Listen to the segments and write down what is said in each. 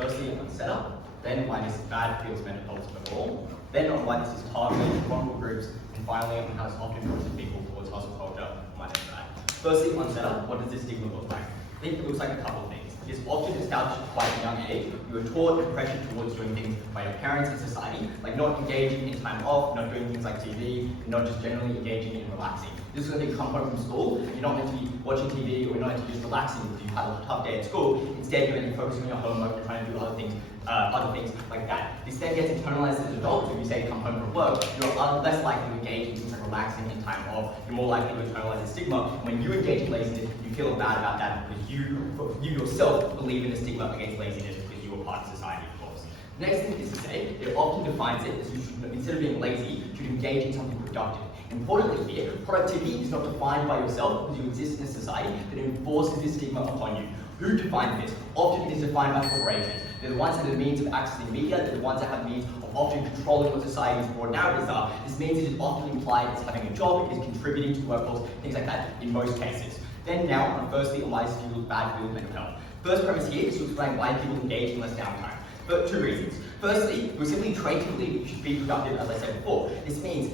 firstly on setup, then why this is bad for mental health overall, then on why this is targeted to vulnerable groups, and finally on how this often pushes people towards hustle culture, why that's bad. Firstly on setup, what does this stigma look like? I think it looks like a couple of things. It's often established at quite a young age. You are taught and pressured towards doing things by your parents and society, like not engaging in time off, not doing things like TV, and not just generally engaging in relaxing. This is when you come home from school, you're not meant to be watching TV or you're not meant to be just relaxing because you had a tough day at school. Instead, you're meant to be focusing on your homework and trying to do other things like that. This then gets internalized as adults. If you say come home from work, you're less likely to engage in things like relaxing in time off. You're more likely to internalize the stigma. And when you engage in laziness, you feel bad about that because you yourself believe in the stigma against laziness because you are part of society, of course. The next thing is to say, it often defines it as you should, instead of being lazy, you should engage in something productive. Importantly here, productivity is not defined by yourself because you exist in a society that enforces this stigma upon you. Who defines this? Often it is defined by corporations. They're the ones that have the means of accessing media, they're the ones that have the means of often controlling what society's broad narratives are. This means it is often implied as having a job, it is contributing to the workforce, things like that in most cases. Then now, firstly, on why this fuels bad for mental health. First premise here is to explain why people engage in less downtime. For two reasons. Firstly, we're simply trained to believe you should be productive, as I said before. This means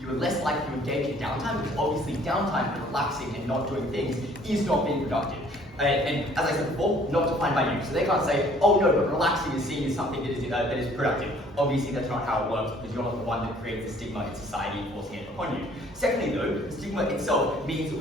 you are less likely to engage in downtime because obviously downtime and relaxing and not doing things is not being productive. And as I said before, not defined by you. So they can't say, oh no, but relaxing is seen as something that is productive. Obviously, that's not how it works because you're not the one that creates the stigma in society and forcing it upon you. Secondly, though, the stigma itself means that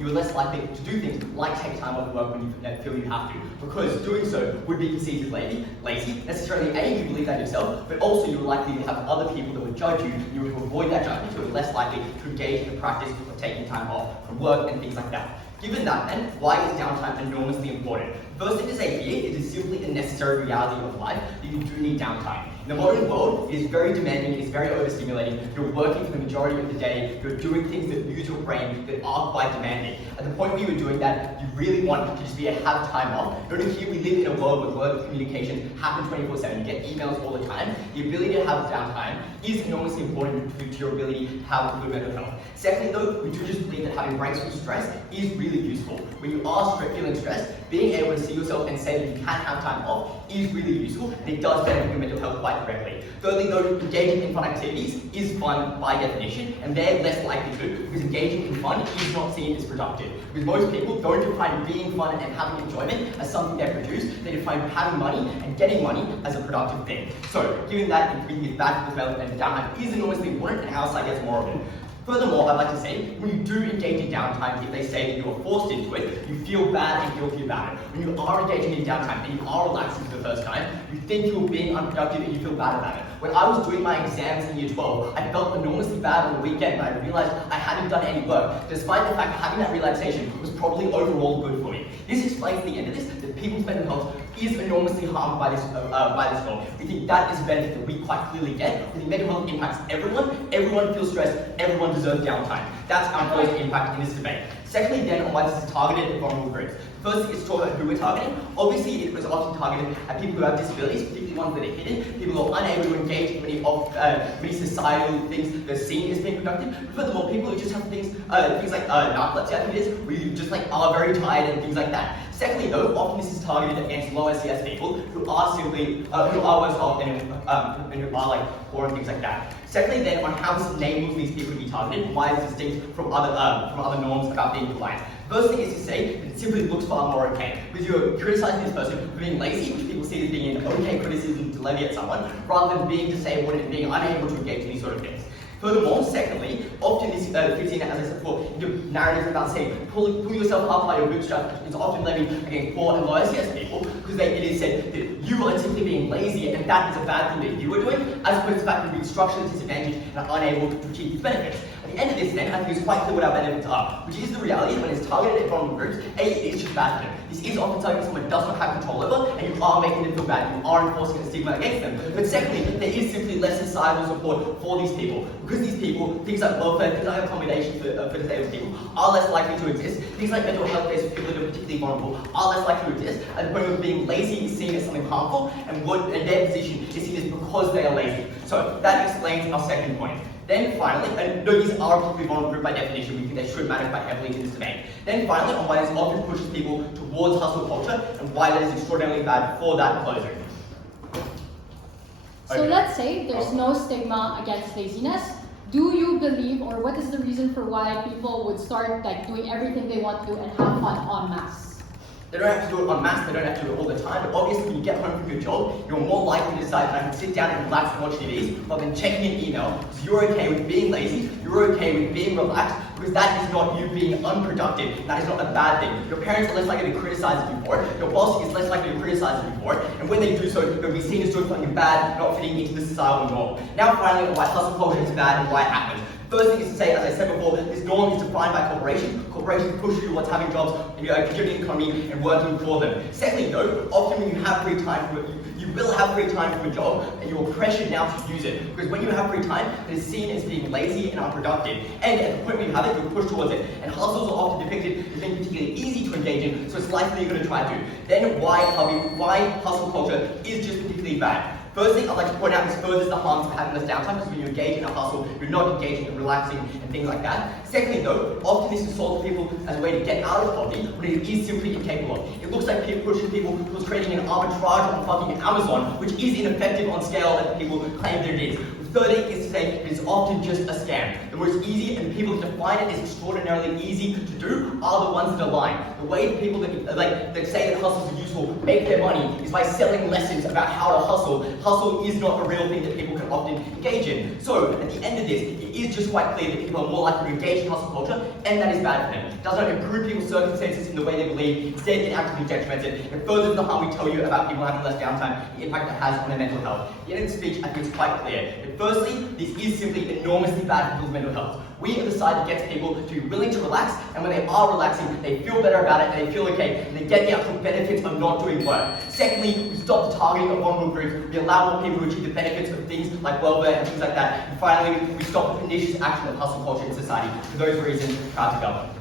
you're less likely to do things like take time off work when you feel you have to, because doing so would be perceived as lazy. Necessarily, A, you believe that yourself, but also you're likely to have other people that would judge you. You would avoid that judgment. You're less likely to engage in the practice of taking time off from work and things like that. Given that then, why is downtime enormously important? First thing to say here, it is simply a necessary reality of life that you do need downtime. In the modern world, it is very demanding, it is very overstimulating. You're working for the majority of the day, you're doing things that use your brain that are quite demanding. At the point where you're doing that, you really want to just be able to have time off. Notice here we live in a world where word communication happens 24/7. You get emails all the time. The ability to have downtime is enormously important to your ability to have good mental health. Secondly though, we do just believe that having breaks from stress is really useful. When you are feeling stressed, being able to see yourself and say that you can have time off is really useful, and it does benefit your mental health quite directly. Thirdly though, engaging in fun activities is fun by definition, and they're less likely to, because engaging in fun is not seen as productive. Because most people don't define being fun and having enjoyment as something they produce, they define having money and getting money as a productive thing. So, given that and bringing it back to development and downtime is enormously important, and our side gets more of it. Furthermore, I'd like to say, when you do engage in downtime, if they say that you are forced into it, you feel bad and guilty about it. When you are engaging in downtime and you are relaxing for the first time, you think you are being unproductive and you feel bad about it. When I was doing my exams in year 12, I felt enormously bad on the weekend when I realized I hadn't done any work, despite the fact that having that relaxation was probably overall good for me. This explains the end of this, that people's mental health is enormously harmed by this film. We think that is a benefit that we quite clearly get. We think mental health impacts everyone. Everyone feels stressed. Everyone deserves downtime. That's our first impact in this debate. Secondly, then, on why this is targeted at vulnerable groups. First thing is to talk about who we're targeting. Obviously, it was often targeted at people who have disabilities, particularly ones that are hidden, people who are unable to engage in many societal things that are seen as being productive. But furthermore, people who just have things like narcolepsy, I think it is, where you just are very tired and things like that. Secondly, though, often this is targeted against low SES people who are simply who are worse off and who are poor and things like that. Secondly, then, on how this enables these people to be targeted, and why it's distinct from other norms about being polite. First thing is to say that it simply looks far more okay, because you're criticizing this person for being lazy, which people see as being an okay criticism to levy at someone, rather than being disabled and being unable to engage in these sort of things. Furthermore, secondly, often this fits in, as I said before, into narratives about saying pull yourself up by your bootstraps is often levied against poor and low SES people, because it is said that you are simply being lazy and that is a bad thing that you are doing, as opposed to the fact that you're being structurally disadvantaged and are unable to achieve these benefits. At the end of this then, I think it's quite clear what our benefits are, which is the reality that when it's targeted at vulnerable groups, A, it's just bad for them. This is often something someone does not have control over, and you are making them feel bad, you are enforcing a stigma against them. But secondly, there is simply less societal support for these people. Because these people, things like welfare, things like accommodations for disabled people, are less likely to exist. Things like mental health care for people that are particularly vulnerable are less likely to exist, and the point of being lazy is seen as something harmful, and their position is seen as because they are lazy. So that explains our second point. Then finally, and no, these are a particularly vulnerable group by definition, we think they should matter quite heavily in this debate. Then finally, on why this often pushes people towards hustle culture and why that is extraordinarily bad for that closing. So let's say there's no stigma against laziness. Do you believe, or what is the reason for why people would start like doing everything they want to and have fun en masse? They don't have to do it en masse, they don't have to do it all the time, but obviously when you get home from your job, you're more likely to decide that I can sit down and relax and watch TV rather than checking an email, because you're okay with being lazy, you're okay with being relaxed, because that is not you being unproductive, and that is not a bad thing. Your parents are less likely to criticize you for it, your boss is less likely to criticize you for it, and when they do so, they'll be seen as doing something bad, not fitting into the societal norm. Now finally, why hustle culture is bad and why it happens. First thing is to say, as I said before, this norm is defined by corporations. Corporations push you towards having jobs, contributing to the economy, and working for them. Secondly, though, often when you have free time, you will have free time from a job, and you are pressured now to use it. Because when you have free time, it is seen as being lazy and unproductive. And at the point where you have it, you're pushed towards it. And hustles are often depicted as being particularly easy to engage in, so it's likely you're going to try to. Then why hustle culture is just particularly bad. Firstly, I'd like to point out this furthers the harms of having less downtime, because when you engage in a hustle, you're not engaging in relaxing and things like that. Secondly though, often this is sold to people as a way to get out of poverty, when it is simply incapable of. It looks like people pushing people towards creating an arbitrage on fucking Amazon, which is ineffective on scale that people claim that it is. Thirdly is to say it is often just a scam. The most easy and the people that define it as extraordinarily easy to do are the ones that are lying. The way the people that say that hustles are useful make their money is by selling lessons about how to hustle. Hustle is not a real thing that people can often engage in. So at the end of this, it is just quite clear that people are more likely to engage in hustle culture, and that is bad for them. It does not improve people's circumstances in the way they believe, instead it actively detriments it, and furthers the harm we tell you about people having less downtime, the impact it has on their mental health. The end of the speech, I think it's quite clear. Firstly, this is simply enormously bad for people's mental health. We are the side that gets people to be willing to relax, and when they are relaxing, they feel better about it, and they feel okay, and they get the actual benefits of not doing work. Secondly, we stop the targeting of vulnerable groups, we allow more people to achieve the benefits of things like welfare and things like that, and finally, we stop the pernicious action of hustle culture in society. For those reasons, proud to govern.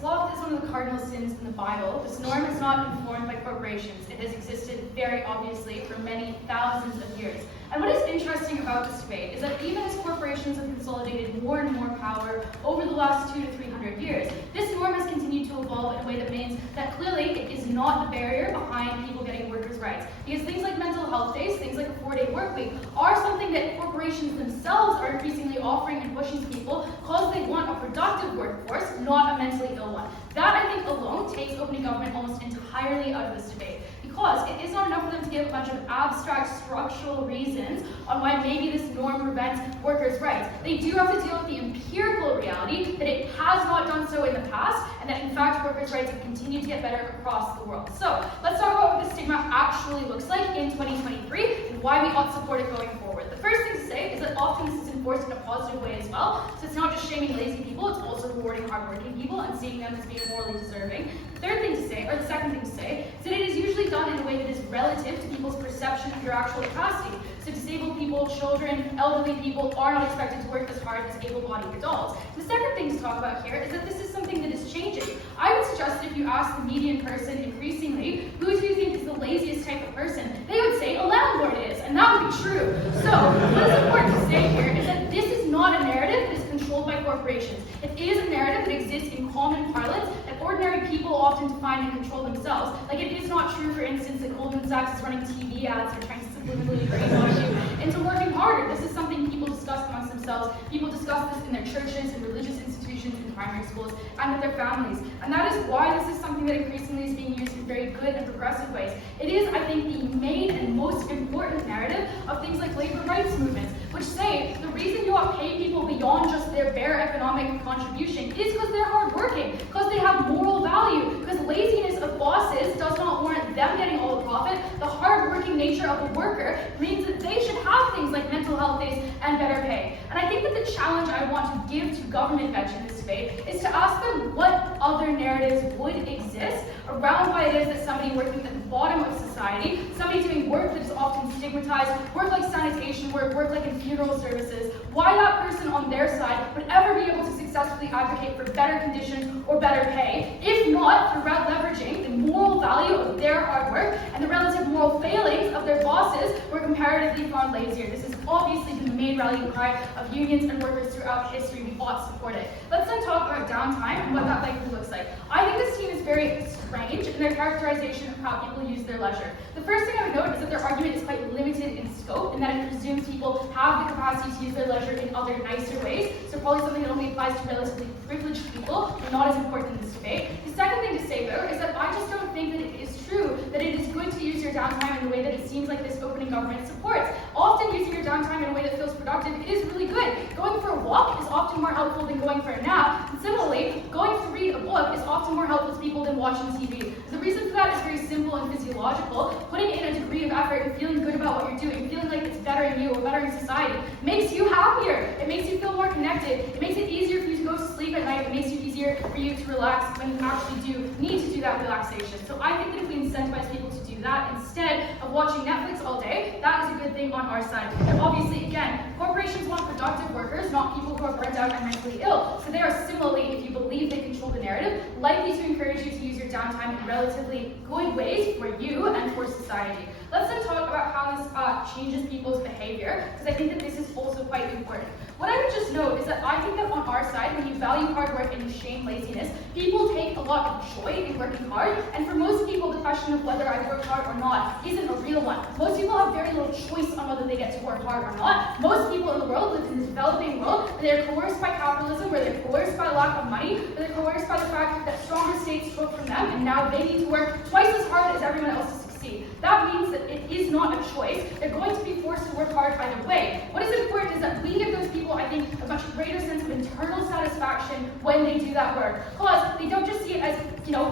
Sloth is one of the cardinal sins in the Bible. This norm is not informed by corporations. It has existed very obviously for many thousands of years. And what is interesting about this debate is that even as corporations have consolidated more and more power over the last 200 to 300 years, this norm has continued to evolve in a way that means that clearly it is not the barrier behind people getting workers' rights. Because things like mental health days, things like a 4-day work week, are something that corporations themselves are increasingly offering and pushing to people because they want a productive workforce, not a mentally ill one. That, I think, alone takes opening government almost entirely out of this debate. Because it is not enough for them to give a bunch of abstract structural reasons on why maybe this norm prevents workers' rights. They do have to deal with the empirical reality that it has not done so in the past, and that in fact workers' rights have continued to get better across the world. So let's talk about what the stigma actually looks like in 2023 and why we ought to support it going forward. The first thing to say is that often this is enforced in a positive way as well. So it's not just shaming lazy people, it's also rewarding hardworking people and seeing them as being morally deserving. The third thing to say, or the second thing to say, is that it is usually done in a way that is relative to people's perception of your actual capacity. So disabled people, children, elderly people are not expected to work as hard as able-bodied adults. The second thing to talk about here is that this is something that is changing. I would suggest if you ask the median person increasingly, who do you think is the laziest type of person, they would say a landlord is, and that would be true. So what is important to say here is that this is not a narrative that is controlled by corporations. It is a narrative that exists in common parlance that ordinary people often define and control themselves. Like it is not true, for instance, that Goldman Sachs is running TV ads or trying to subliminally brainwash you into working harder. This is something people discuss amongst themselves. People discuss this in their churches and religious institutions in primary schools and with their families. And that is why this is something that increasingly is being used in very good and progressive ways. It is, I think, the main and most important narrative of things like labor rights movements, which say the reason you ought to pay people beyond just their bare economic contribution is because they're hardworking, because they have moral value. value, because laziness of bosses does not warrant them getting all the profit. The hard-working nature of a worker means that they should have things like mental health days and better pay. And I think that the challenge I want to give to government bench in this debate is to ask them what other narratives would exist around why it is that somebody working at the bottom of society, somebody doing work that is often stigmatized, work like sanitation work like in funeral services, why that person on their side would ever be able to successfully advocate for better conditions or better pay, if not through leveraging the moral value of their hard work and the relative moral failings of their bosses who are comparatively found lazier. This has obviously been the main rallying cry of unions and workers throughout history. We ought to support it. Let's then talk about downtime and what that likely looks like. I think this team is very strange in their characterization of how people use their leisure. The first thing I would note is that their argument is quite limited in scope, in that it presumes people have the capacity to use their leisure in other nicer ways, so probably something that only applies to relatively privileged people, but not as important in this debate. The second thing to say, though, is that I just don't think that it is true that it is good to use your downtime in the way that it seems like this opening government supports. Often using your downtime in a way that feels productive is really good. Going for a walk is often more helpful than going for a nap, and similarly, going to read a book is often more helpful to people than watching TV. The reason for that is very simple and physiological. Putting in a degree of effort and feeling good about what you're doing, feeling like it's better in you or better in society, makes you happier. It makes you feel more connected. It makes it easier for you to go to sleep at night. It makes it easier for you to relax when you actually do need to do that relaxation. So I think that if we incentivize people to do that instead of watching Netflix all day, that is a good thing on our side. And obviously, again, corporations want productive workers, not people who are burnt out and mentally ill. So they are similarly, if you believe they control the narrative, likely to encourage you to use your downtime in relatively good ways for you and for society. Let's then talk about how this changes people's behavior, because I think that this is also quite important. What I would just note is that I think that on our side, when you value hard work and you shame laziness, people take a lot of joy in working hard, and for most people, the question of whether I work hard or not isn't a real one. Most people have very little choice on whether they get to work hard or not. Most people in the world live in the developing world, where they're coerced by capitalism, where they're coerced by lack of money, where they're coerced by the fact that stronger states took from them, and now they need to work twice as hard as everyone else to succeed. That means that it is not a choice. They're going to be forced to work hard either way. What is important is that we give those people, I think, a much greater sense of internal satisfaction when they do that work. Because they don't just see it as,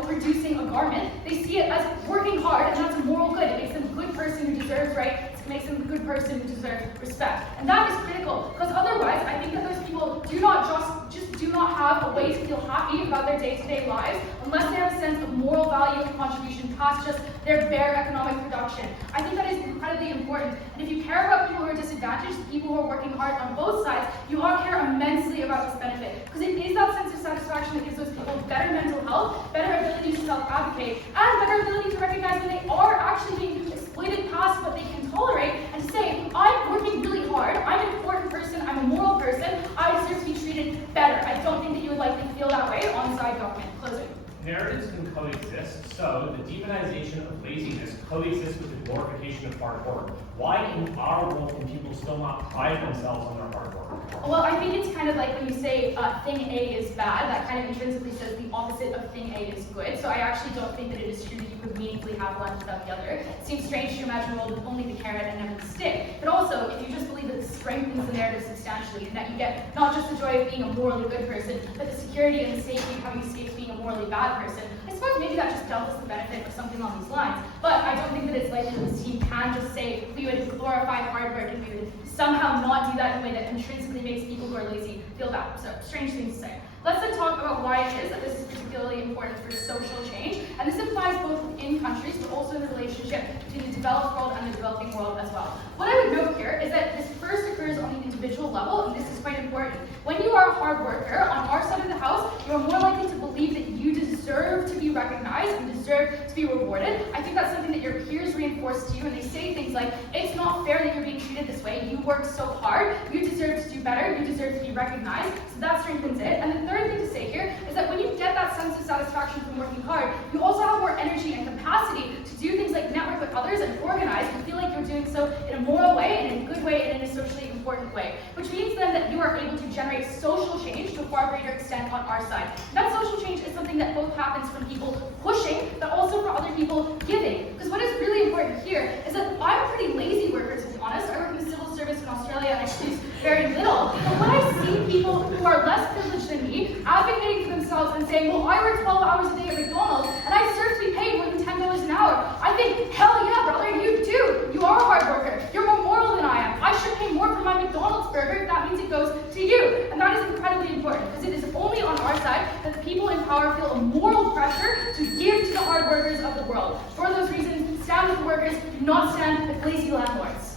producing a garment. They see it as working hard, and that's a moral good. It makes them a good person who deserves rights. It makes them a good person who deserves respect. And that is critical, because otherwise, I think that those people do not just do not have a way to feel happy about their day-to-day lives unless they have a sense of moral value and contribution past just their bare economic production. I think that is incredibly important. And if you care about people who are disadvantaged, people who are working hard on both sides, you ought to care immensely about this benefit. Because it is that sense of satisfaction that gives those people better mental health, better ability to self-advocate, and better ability to recognize when they are actually being exploited past what they can tolerate, and to say, I'm working really hard, I'm an important person, I'm a moral person, I deserve to be treated better. I don't think that you would likely feel that way on side government. Closing. Narratives can coexist, so the demonization of laziness coexists with the glorification of hard work. Why in our world can people still not pride themselves on their hard work? Well, I think it's kind of like when you say thing A is bad, that kind of intrinsically says the opposite of thing A is good. So I actually don't think that it is true that you could meaningfully have one without the other. It seems strange to imagine a world with only the carrot and never the stick. But also, if you just believe that this strengthens the narrative substantially, and that you get not just the joy of being a morally good person, but the security and the safety of having escaped being a morally bad person, I suppose maybe that just doubles the benefit of something along these lines. But I don't think that it's likely that this team can just say we would glorify hard work and we would somehow not do that in a way that intrinsically makes people who are lazy feel bad. So, strange thing to say. Let's then talk about why it is that this is particularly important for social change. And this applies both within countries, but also in the relationship between the developed world and the developing world as well. What I would note here is that this first occurs on the individual level, and this is quite important. When you are a hard worker, on our side of the house, you are more likely to believe that you deserve to be recognized and deserve to be rewarded. I think that's something that your peers reinforce to you, and they say things like, it's not fair that you're being treated this way, you work so hard, you deserve to do better, you deserve to be recognized, so that strengthens it. And the third thing to say here is that when you get that sense of satisfaction from working hard, you also have more energy and capacity to do things like network with others and organize and feel like you're doing so in a moral way and in a good way and in a socially important way. Which means then that you are able to generate social change to a far greater extent on our side. And that social change is something that both happens from people pushing, but also from other people giving. Because what is really important here is that I'm a pretty lazy worker, to be honest. I work in the civil service in Australia and I produce very little. But when I see people who are less privileged than me advocating for themselves and saying, well, I work 12 hours a day at McDonald's and I deserve to be paid more than $10 an hour. I think, hell yeah, brother, you do. You are a hard worker. You're more moral than I am. I should pay more for my McDonald's burger if that means it goes to you. And that is incredibly important because it is only on our side that the people in power feel a moral pressure to give to the hard workers of the world. For those reasons, stand with the workers, do not stand with lazy landlords.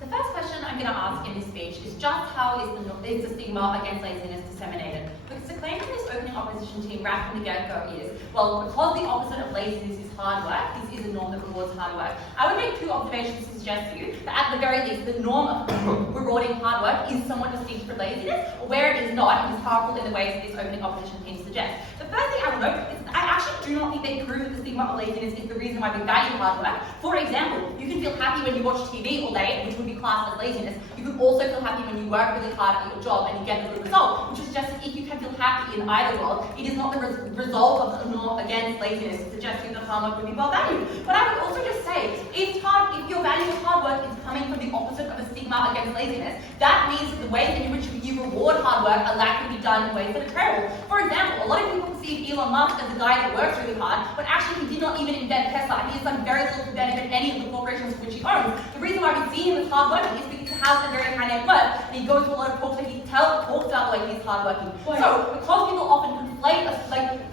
The first question I'm going to ask in this speech is just how is the stigma against laziness disseminated? Because the claim from this opening opposition team right from the get-go is, well, because the opposite of laziness is hard work, this is a norm that rewards hard work. I would make two observations to suggest to you that at the very least, the norm of rewarding hard work is somewhat distinct from laziness, or where it is not, it is powerful in the ways that this opening opposition team suggests. The first thing I will note is I actually do not think they prove that the stigma of laziness is the reason why we value hard work. For example, you can feel happy when you watch TV all day, which would be classed as laziness. You can also feel happy when you work really hard at your job and you get a good result, which suggests that if you can feel happy in either world, it is not the result of the norm against laziness, suggesting that hard work would be well valued. But I would also just say, if your value of hard work is coming from the opposite of a stigma against laziness, that means that the ways in which you reward hard work are likely to be done in ways that are terrible. For example, a lot of people perceive Elon Musk as a guy that works really hard, but actually he did not even invent Tesla. He has done very little to benefit any of the corporations which he owns. The reason why we see him as hardworking is because he has a very high net worth, and he goes to a lot of talks and he talks about the way he's hardworking. So, because people often conflate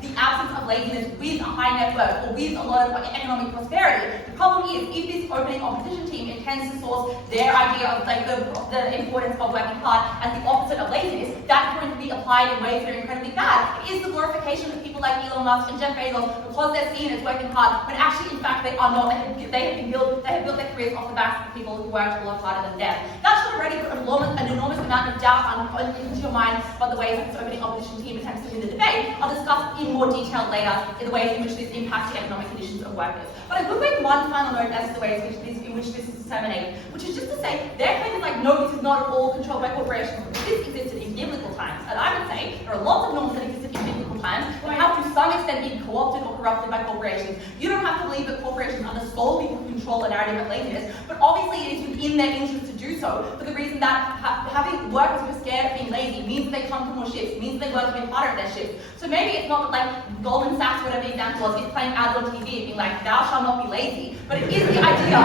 the absence of laziness with a high net worth or with a lot of economic prosperity, the problem is if this opening opposition team intends to source their idea of the importance of working hard as the opposite of laziness, that's going to be applied in ways that are incredibly bad. It is the glorification of people like Elon Musk and Jeff Bezos because they're seen as working hard, when actually, in fact, they are not. They have built their careers off the backs of people who worked a lot harder than them. That should already put an enormous amount of doubt into your mind about the ways that this opening opposition team attempts to win the debate. I'll discuss in more detail later in the ways in which this impacts the economic conditions of workers. But I will make one final note as to the ways in which this is disseminated, which is just to say their claim is like, no, this is not at all controlled by corporations. This existed in biblical times, and I would say there are lots of norms that existed in biblical times that have to some extent been co-opted or corrupted by corporations. You don't have to believe that corporations are the sole people who control a narrative of laziness, but obviously it is within their interest to do so for the reason that having workers who are scared of being lazy means that they come to more shifts, means that they work a bit harder at their shifts. So maybe it's not like Goldman Sachs, whatever the example was, is playing ads on TV being like, thou shalt not be lazy. But it is the idea,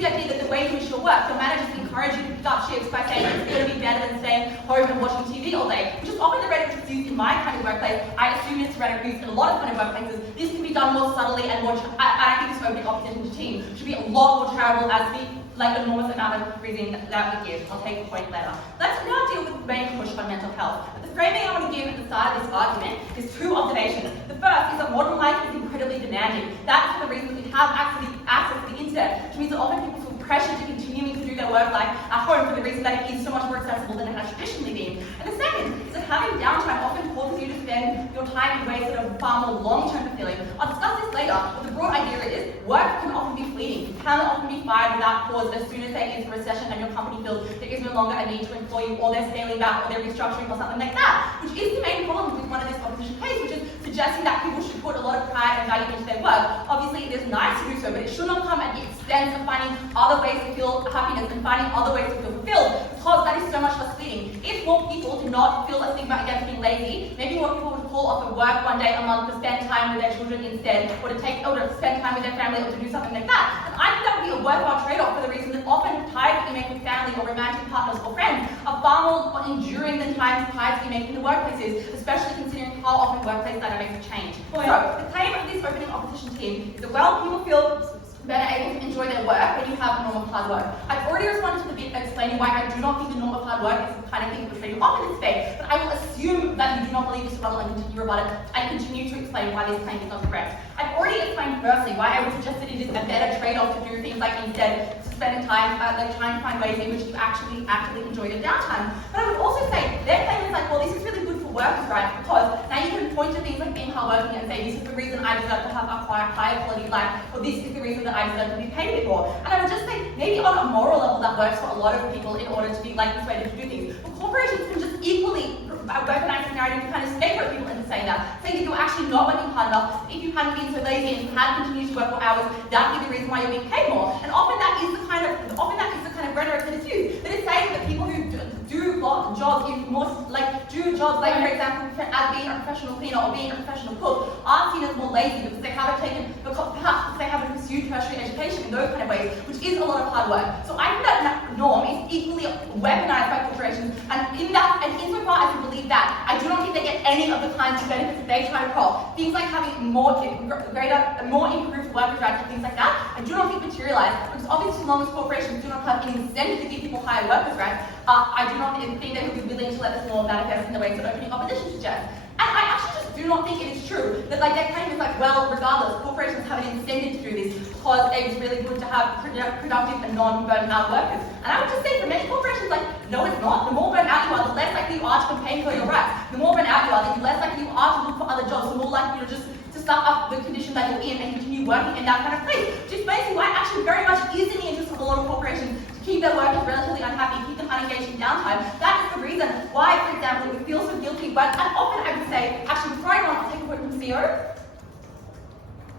that the way in which you'll work, your managers encourage you to pick up shifts by saying it's going to be better than staying home and watching TV all day, which is often the rhetoric that's used in my kind of workplace. I assume it's rhetoric used in a lot of kind of workplaces. This can be done more subtly and more, I think this opening opposition team should be a lot more charitable as the enormous amount of reasoning that we give. I'll take a point later. Let's now deal with the main push on mental health. But the framing I want to give at the start of this argument is two observations. The first is that modern life is incredibly demanding. That's for the reason that we have access to the internet, which means that often people feel pressured to continue to do their work life at home for the reason that it is so much more accessible than it has traditionally been. And the second is that having downtime often causes you to spend your time in ways that are far more long-term fulfilling. I'll discuss this later, but the broad idea is work can often be fleeting. You can often be fired without cause as soon as there is a recession and your company feels there is no longer a need to employ you, or they're scaling back, or they're restructuring, or something like that, which is the main problem with one of this opposition case, which is suggesting that people should put a lot of pride and value into their work. Obviously, it is nice to do so, but it should not come at the expense of finding other ways to feel happiness and finding other ways to feel fulfilled, because that is so much less fleeting. If more people did not feel a stigma against being lazy, maybe more people would call off of work one day a month to spend time with their children instead, or to spend time with their family, or to do something like that. And I think that would be a worthwhile trade-off for the reason that often ties that you make with family or romantic partners or friends are far more enduring than times we make in the workplaces, especially considering how often workplace dynamics change. So, the claim of this opening opposition team is that, well, people feel better able to enjoy their work when you have a norm of hard work. I've already responded to the bit explaining why I do not think the norm of hard work is the kind of thing portrayed often in this debate, but I will assume that you do not believe this rebuttal and continue rebut it and continue to explain why this claim is not correct. I've already explained firstly why I would suggest that it is a better trade-off to do things like instead spending time like trying to find ways in which you actually actively enjoy your downtime. But I would also say their claim is like, well, this is really good for workers, right? Because now you can point to things like being hardworking and say, this is the reason I deserve to have a higher quality life, or this is the reason that I deserve to be paid more. And I would just say, maybe on a moral level that works for a lot of people in order to be like persuaded to do things. But corporations can just equally weaponize the narrative to kind of scapegoat people into saying that you're actually not working hard enough. If you hadn't been so lazy and you had continued to work more hours, that would be the reason why you're being paid more. And often that is the kind of rhetoric that is used. That is saying that people who do jobs in more like for example as being a professional cleaner or being a professional cook are seen as more lazy because they haven't pursued tertiary education in those kind of ways, which is a lot of hard work. So I think that norm is equally weaponized by corporations, and insofar as we believe that, I do not think they get any of the kinds of benefits that they try to prop. Things like having more improved workers' rights and things like that, I do not think materialize, because obviously as long as corporations do not have an incentive to give people higher workers' rights, I do not think they would be willing to let this law manifest in the ways that opening opposition suggests. And I actually just do not think it is true that their claim is well, regardless, corporations have an incentive to do this because it is really good to have productive and non-burnt out workers. And I would just say for many corporations, no it's not. The more burnt out you are, the less likely you are to campaign for your rights. The more burnt out you are, the less likely you are to look for other jobs, the more likely you're just to start up the condition that you're in and continue working in that kind of place. Which is basically why it actually very much is in the interest of a lot of corporations to keep their workers relatively unhappy, keep them unengaged in downtime. That is the reason why, for example, we feel so guilty, but and often I would say, actually before I go on, I'll take a quote from CEO.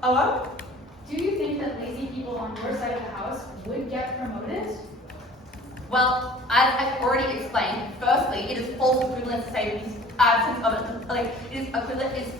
Hello? Do you think that lazy people on your side of the house would get promoted? Well, as I've already explained, firstly, it is false equivalent to say it is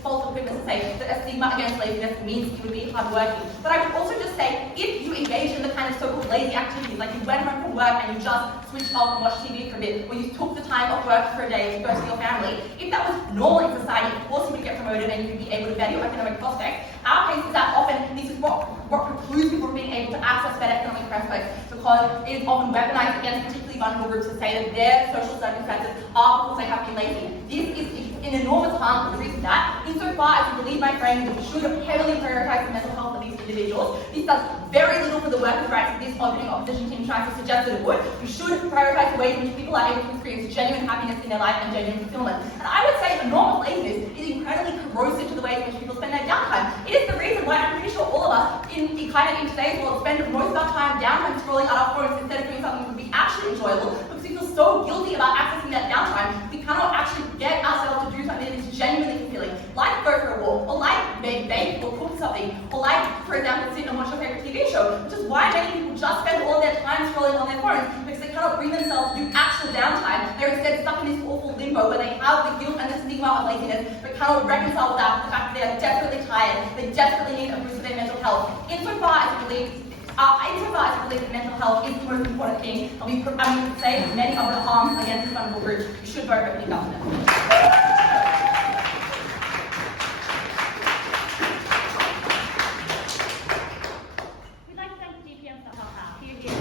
false equivalent to say that a stigma against laziness means you would be hardworking. But I would also just say, if you engage in the kind of so-called lazy activities, like you went home from work and you just switched off and watched TV for a bit, or you took the time off work for a day to go see your family, if that was normal in society, of course you would get promoted and you would be able to better your economic prospects. Our case is that often this is what precludes people from being able to access better economic prospects, because it is often weaponized against particularly vulnerable groups to say that their social circumstances are because they have been lazy. This is an enormous harm for the reason that, insofar as you believe my framing that we should heavily prioritize the mental health of these individuals, this does very little for the workers' rights that this opening opposition team tries to suggest that it would. We should prioritize the ways in which people are able to experience genuine happiness in their life and genuine fulfillment. And I would say enormous laziness is incredibly corrosive to the ways in which people spend their downtime. It is the reason why I'm pretty sure all of us in today's world spend most of our time downtime scrolling on our phones instead of doing something that would be actually enjoyable, because we feel so guilty about accessing that downtime, we cannot actually get ourselves to do something that is genuinely fulfilling, like go for a walk, or like bake or cook something, or like, for example, sit and watch your favorite TV show, which is why many people just spend all their time scrolling on their phones, because they cannot bring themselves to do actual downtime. They're instead stuck in this awful limbo where they have the guilt and the stigma of laziness, but cannot reconcile that with the fact that they are desperately tired, they desperately need a boost of their mental health. Insofar as we believe that mental health is the most important thing, and we would say many of the harms against this vulnerable group, you should vote opening government. We'd like to thank the DPM for help out. Here.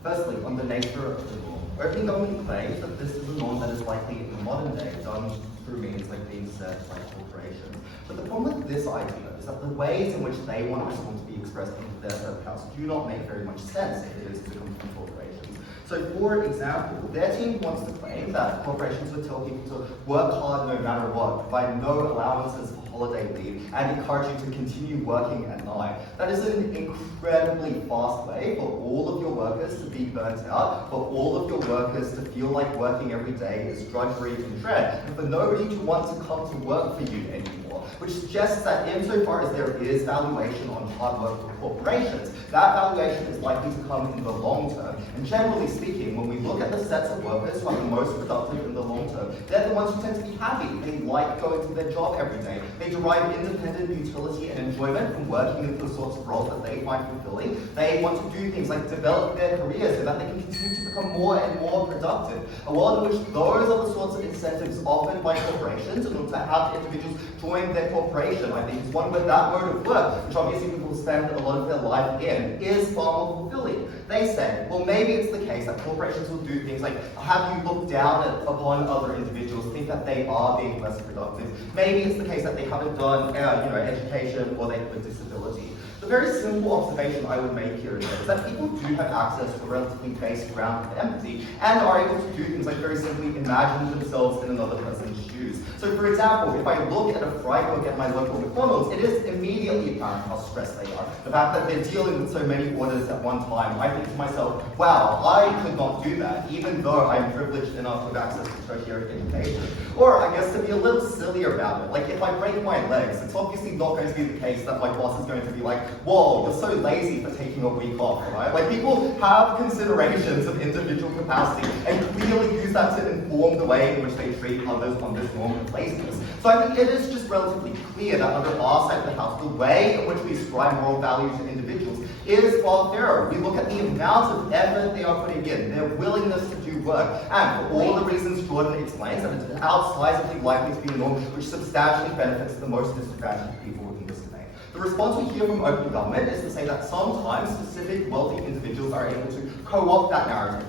Firstly, on the nature of the law, opening government claims that this is a norm that is likely modern day done through means like being set by corporations. But the problem with this idea is that the ways in which they want this form to be expressed in their set of house do not make very much sense if it is to come from corporations. So for example, their team wants to claim that corporations would tell people to work hard no matter what, provide no allowances for holiday leave, and encourage you to continue working at night. That is an incredibly fast way for all of your workers to be burnt out, for all of your workers to feel like working every day is drudgery and dread, and for nobody to want to come to work for you anymore, which suggests that insofar as there is valuation on hard work for corporations, that valuation is likely to come in the long term. And generally speaking, when we look at the sets of workers who are the most productive in the long term, they're the ones who tend to be happy. They like going to their job every day. They derive independent utility and enjoyment from working in the sorts of roles that they find fulfilling. They want to do things like develop their careers so that they can continue to become more and more productive. A world in which those are the sorts of incentives offered by corporations in order to have individuals join their corporation, I think, is one where that mode of work, which obviously people spend a lot of their life in, is far more fulfilling. They say, well, maybe it's the case that corporations will do things like have you look down upon other individuals, think that they are being less productive. Maybe it's the case that they haven't done education or they have a disability. The very simple observation I would make here is that people do have access to a relatively basic round of empathy and are able to do things like very simply imagine themselves in another person's shoes. So for example, if I look at a fry cook at my local McDonald's, it is immediately apparent how stressed they are. The fact that they're dealing with so many orders at one time, I think to myself, wow, I could not do that, even though I'm privileged enough to have access to tertiary education. Or I guess to be a little sillier about it, like if I break my legs, it's obviously not going to be the case that my boss is going to be like, whoa, you're so lazy for taking a week off, right? Like people have considerations of individual capacity and clearly use that to inform the way in which they treat others on this norm of laziness. So I think it is just relatively clear that under our side of the house, the way in which we ascribe moral value to individuals is far fairer. We look at the amount of effort they are putting in, their willingness to do work, and for all the reasons Jordyn explains, that it's outsizably likely to be a norm which substantially benefits the most disadvantaged people in this domain. The response we hear from open government is to say that sometimes specific wealthy individuals are able to co-opt that narrative.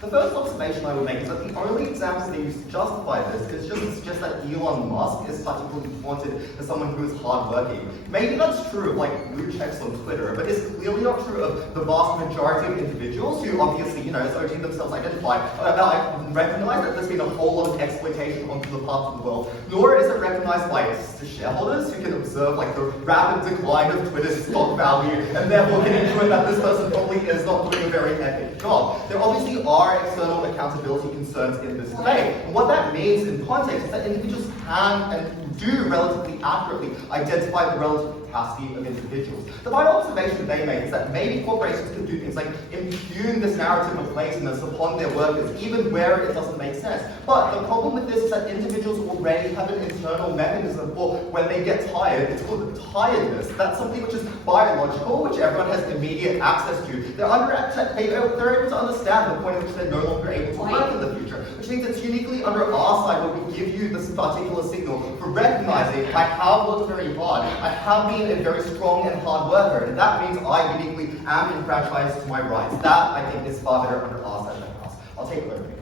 The first observation I would make is that the only examples they use to justify this is just to suggest that Elon Musk is particularly wanted as someone who is hardworking. Maybe that's true of like blue checks on Twitter, but it's clearly not true of the vast majority of individuals who obviously, so deem themselves identified. I recognize that there's been a whole lot of exploitation onto the part of the world, nor is it recognized by shareholders who can observe like the rapid decline of Twitter's stock value and therefore can intuit that this person probably is not doing a very epic job. There obviously are external accountability concerns in this debate. And what that means in context is that individuals can and do relatively accurately identify the relative capacity of individuals. The final observation they make is that maybe corporations can do things like impugn this narrative of laziness upon their workers, even where it doesn't make sense. But the problem with this is that individuals already have an internal mechanism for when they get tired. It's called tiredness. That's something which is biological, which everyone has immediate access to. They're able to understand the point at which they're no longer able to work in the future, which means it's uniquely under our side where we give you this particular signal for recognizing I have worked very hard. I have been a very strong and hard worker, and that means I uniquely am enfranchised to my rights. That, I think, is far better under our side of the house. I'll take it over here.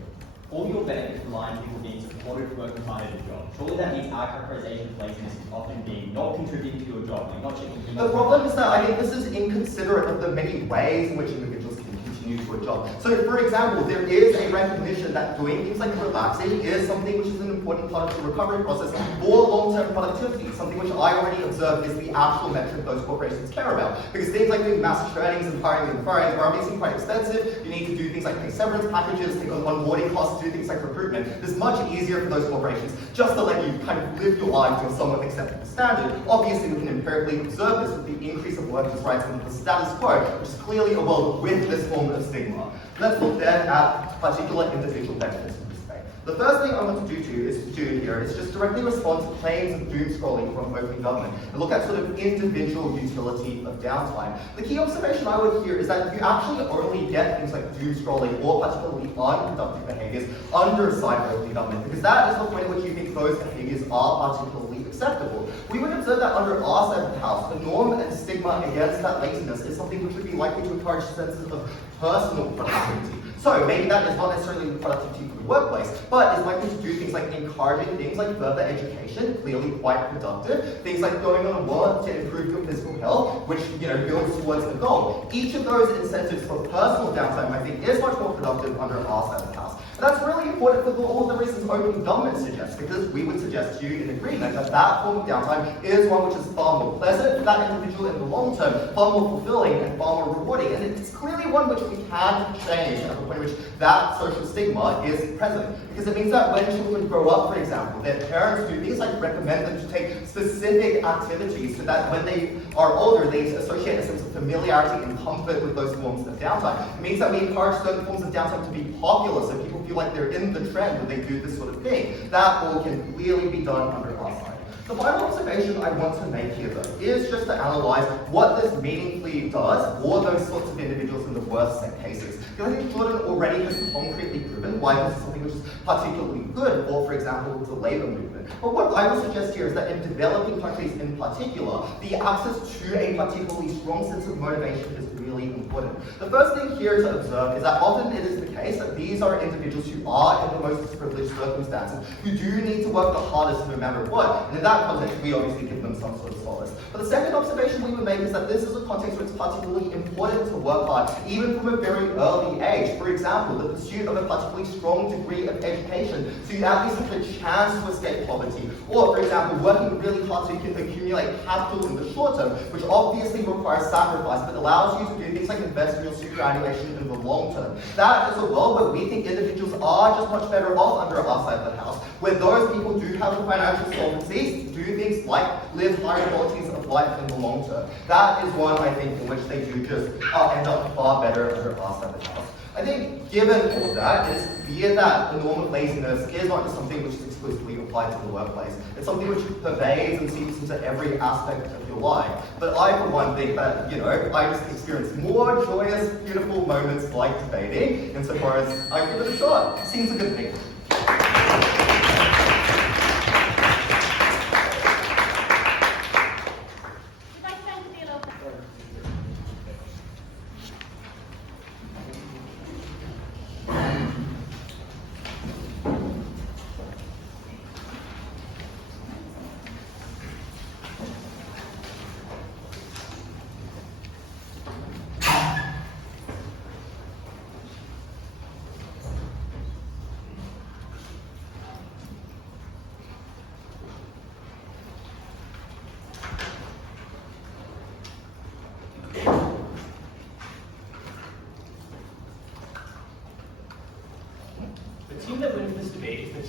All your benefits rely on people being supported for working hard at a job. Surely that means our characterization of laziness is often being not contributing to your job, like not checking your The problem is that I think this is inconsiderate of the many ways in which individuals can continue to a job. So, for example, there is a recognition that doing things like relaxing is something which is an important part of the recovery process for long-term productivity, something which I already observed is the actual metric those corporations care about. Because things like doing mass trainings and hiring and firing are obviously quite expensive. You need to do things like pay severance packages, take on onboarding costs, do things like recruitment. It's much easier for those corporations just to let you kind of live your life to a somewhat acceptable standard. Obviously, we can empirically observe this with the increase of workers' rights and the status quo, which is clearly a world with this form of stigma. Let's look then at particular individual benefits in this space. The first thing I want to do here is just directly respond to claims of doom scrolling from open government and look at sort of individual utility of downtime. The key observation I would hear is that you actually only get things like doom scrolling or particularly unproductive behaviors under side of open government, because that is the point at which you think those behaviors are particularly acceptable. We would observe that under our side of the house, the norm and stigma against that laziness is something which would be likely to encourage senses of personal productivity. So maybe that is not necessarily productivity for the workplace, but is likely to do things like encouraging things like further education, clearly quite productive, things like going on a walk to improve your physical health, which builds towards the goal. Each of those incentives for personal downtime, I think, is much more productive under our side of the house. And that's really important for all of the reasons open government suggests, because we would suggest to you in agreement that that form of downtime is one which is far more pleasant for that individual in the long term, far more fulfilling and far more rewarding. And it's clearly one which we can change at the point at which that social stigma is present. Because it means that when children grow up, for example, their parents do things like recommend them to take specific activities so that when they are older, they associate a sense of familiarity and comfort with those forms of downtime. It means that we encourage certain forms of downtime to be popular, so people feel like they're in the trend when they do this sort of thing. That all can clearly be done under our side. The final observation I want to make here, though, is just to analyze what this meaningfully does for those sorts of individuals in the worst cases. Because I think Jordyn already has concretely proven why this is something which is particularly good for example, the labour movement. But what I would suggest here is that in developing countries in particular, the access to a particularly strong sense of motivation is really important. The first thing here to observe is that often it is the case that these are individuals who are in the most privileged circumstances, who do need to work the hardest no matter what. And in that context, we obviously give them some sort of solace. But the second observation we would make is that this is a context where it's particularly important to work hard, even from a very early age. For example, the pursuit of a particularly strong degree of education, so you at least have a chance to escape poverty. Or, for example, working really hard so you can accumulate capital in the short term, which obviously requires sacrifice, but allows you to do things like invest in your superannuation in the long term. That is a world where we think individuals are just much better off under our side of the house, where those people do have the financial solvency to do things like live higher qualities of life in the long term. That is one, I think, in which they do just end up far better under our side of the house. I think, given all of that, it's clear that the norm of laziness is not just something which is exclusively applied to the workplace. It's something which pervades and seeps into every aspect of your life. But I, for one, think that, I just experience more joyous, beautiful moments like debating, insofar as I give it a shot. It seems a good thing.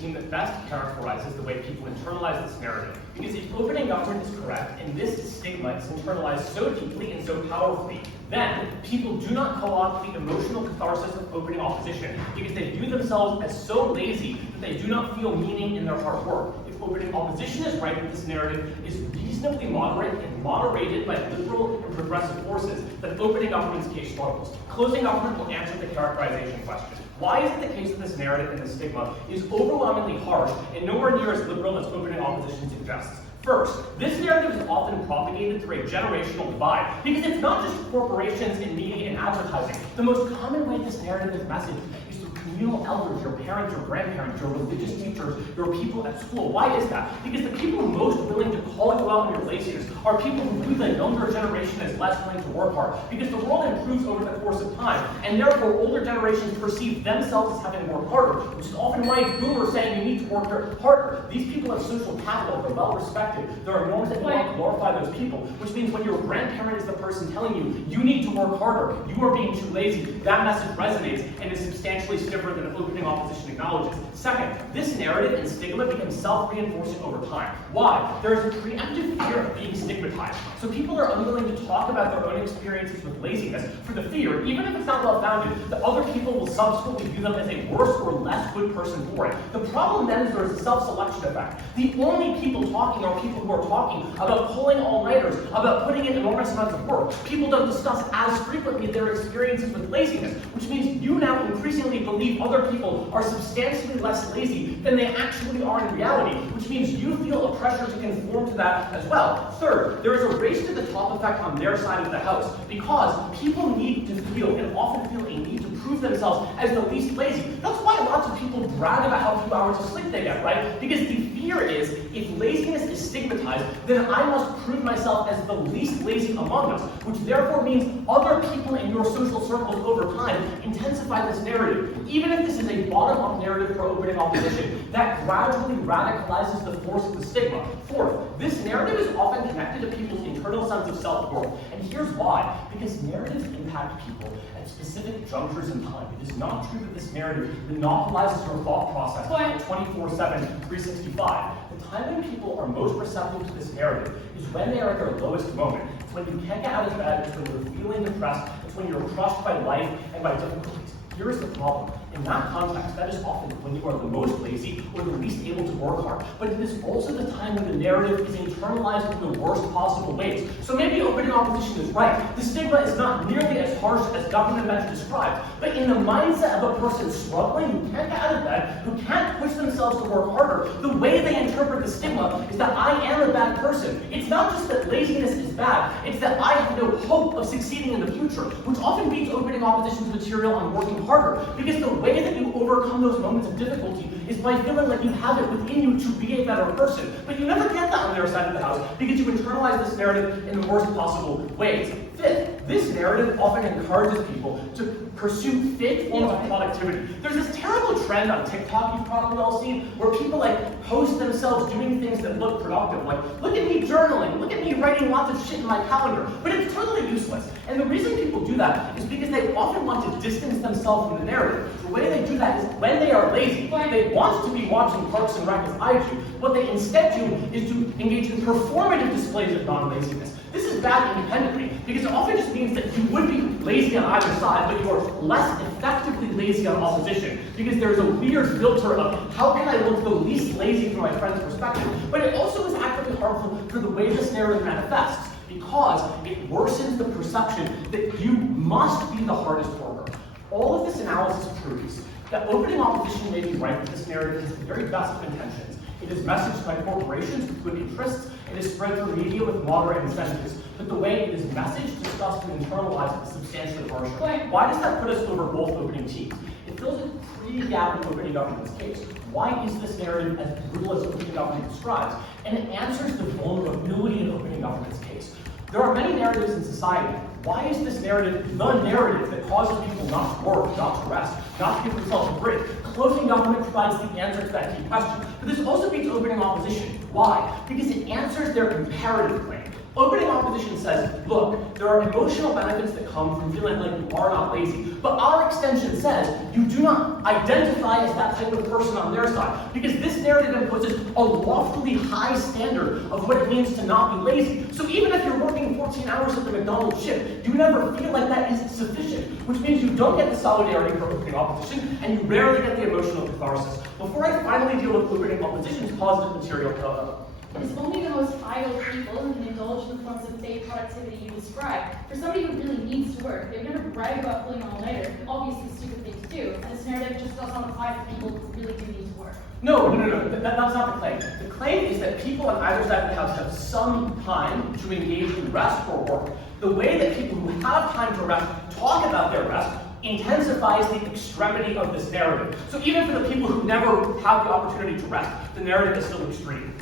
The best characterizes the way people internalize this narrative. Because if opening government is correct, and this stigma is internalized so deeply and so powerfully, then people do not co-opt the emotional catharsis of opening opposition, because they view themselves as so lazy that they do not feel meaning in their hard work. If opening opposition is right, that this narrative is reasonably moderate and moderated by liberal and progressive forces, then opening government's case struggles. Closing government will answer the characterization question. Why is it the case that this narrative and this stigma is overwhelmingly harsh and nowhere near as liberal as opening opposition suggests? First, this narrative is often propagated through a generational divide, because it's not just corporations and media and advertising. The most common way this narrative is messaged is through communal elders, your parents, your grandparents, your religious teachers, your people at school. Why is that? Because the people most willing to call you out on your laziness are people who view the younger generation as less willing to work hard, because the world improves over the course of time, and therefore older generations perceive themselves as having worked harder, which is often why boomers saying you need to work harder. These people have social capital, they're well respected. There are norms that do not glorify those people, which means when your grandparent is the person telling you, you need to work harder, you are being too lazy, that message resonates and is substantially stiffer than opening opposition acknowledges. Second, this narrative and stigma become self-reinforcing over time. Why? There is a preemptive fear of being stigmatized. So people are unwilling to talk about their own experiences with laziness for the fear, even if it's not well-founded, that other people will subsequently view them as a worse or less good person for it. The problem then is there is a self-selection effect. The only people talking are people who are talking about pulling all-nighters, about putting in enormous amounts of work. People don't discuss as frequently their experiences with laziness, which means you now increasingly believe believe other people are substantially less lazy than they actually are in reality, which means you feel a pressure to conform to that as well. Third, there is a race to the top effect on their side of the house because people need to feel and often feel a need to prove themselves as the least lazy. That's why lots of people brag about how few hours of sleep they get, right? Because the fear is, if laziness is stigmatized, then I must prove myself as the least lazy among us, which therefore means other people in your social circles over time intensify this narrative. Even if this is a bottom-up narrative for opening opposition, that gradually radicalizes the force of the stigma. Fourth, this narrative is often connected to people's internal sense of self-worth. And here's why. Because narratives impact people at specific junctures in time. It is not true that this narrative monopolizes your thought process 24/7, 365. The time when people are most receptive to this narrative is when they are at their lowest moment. It's when you can't get out of bed, it's when you're feeling depressed, it's when you're crushed by life and by difficulties. Here's the problem. In that context, that is often when you are the most lazy or the least able to work hard. But it is also the time when the narrative is internalized in the worst possible ways. So maybe opening opposition is right. The stigma is not nearly as harsh as government meant to describe. But in the mindset of a person struggling, who can't get out of bed, who can't push themselves to work harder, the way they interpret the stigma is that I am a bad person. It's not just that laziness is bad, it's that I have no hope of succeeding in the future, which often beats opening opposition's material on working harder. Because the way that you overcome those moments of difficulty is by feeling like you have it within you to be a better person. But you never get that on their side of the house because you internalize this narrative in the worst possible ways. Fifth, this narrative often encourages people to pursue fake forms of productivity. There's this terrible trend on TikTok you've probably all seen where people like post themselves doing things that look productive. Like, look at me journaling, look at me writing lots of shit in my calendar. But it's totally useless. And the reason people do that is because they often want to distance themselves from the narrative. The way they do that is when they are lazy, they want to be watching Parks and Rec as I do. What they instead do is to engage in performative displays of non-laziness. This is bad independently, because it often just means that you would be lazy on either side, but you are less effectively lazy on opposition, because there's a weird filter of how can I look the least lazy from my friend's perspective. But it also is actively harmful for the way this narrative manifests, because it worsens the perception that you must be the hardest worker. All of this analysis proves that opening opposition may be right, but this narrative has the very best of intentions. It is messaged by corporations with good interests. It is spread through media with moderate incentives. But the way it is messaged, discussed, and internalized is substantially harsher. Why does that put us over both opening teams? It fills a pre-gap in opening government's case. Why is this narrative as brutal as opening government describes? And it answers the vulnerability in opening government's case. There are many narratives in society. Why is this narrative the narrative that causes people not to work, not to rest, not to give themselves a break? Closing government provides the answer to that key question. But this also beats opening opposition. Why? Because it answers their imperative claim. Opening opposition says, look, there are emotional benefits that come from feeling like you are not lazy, but our extension says you do not identify as that type of person on their side, because this narrative imposes a loftily high standard of what it means to not be lazy. So even if you're working 14 hours at the McDonald's shift, you never feel like that is sufficient, which means you don't get the solidarity for opening opposition, and you rarely get the emotional catharsis. Before I finally deal with opening opposition's positive material, It's only the most idle people who can indulge in the forms of fake productivity you describe. For somebody who really needs to work, they would never brag about pulling all-nighter, obviously a stupid thing to do, and this narrative just does not apply to people who really do need to work. No, that's not the claim. The claim is that people on either side of the house have some time to engage in rest or work. The way that people who have time to rest talk about their rest intensifies the extremity of this narrative. So even for the people who never have the opportunity to rest, the narrative is still extreme.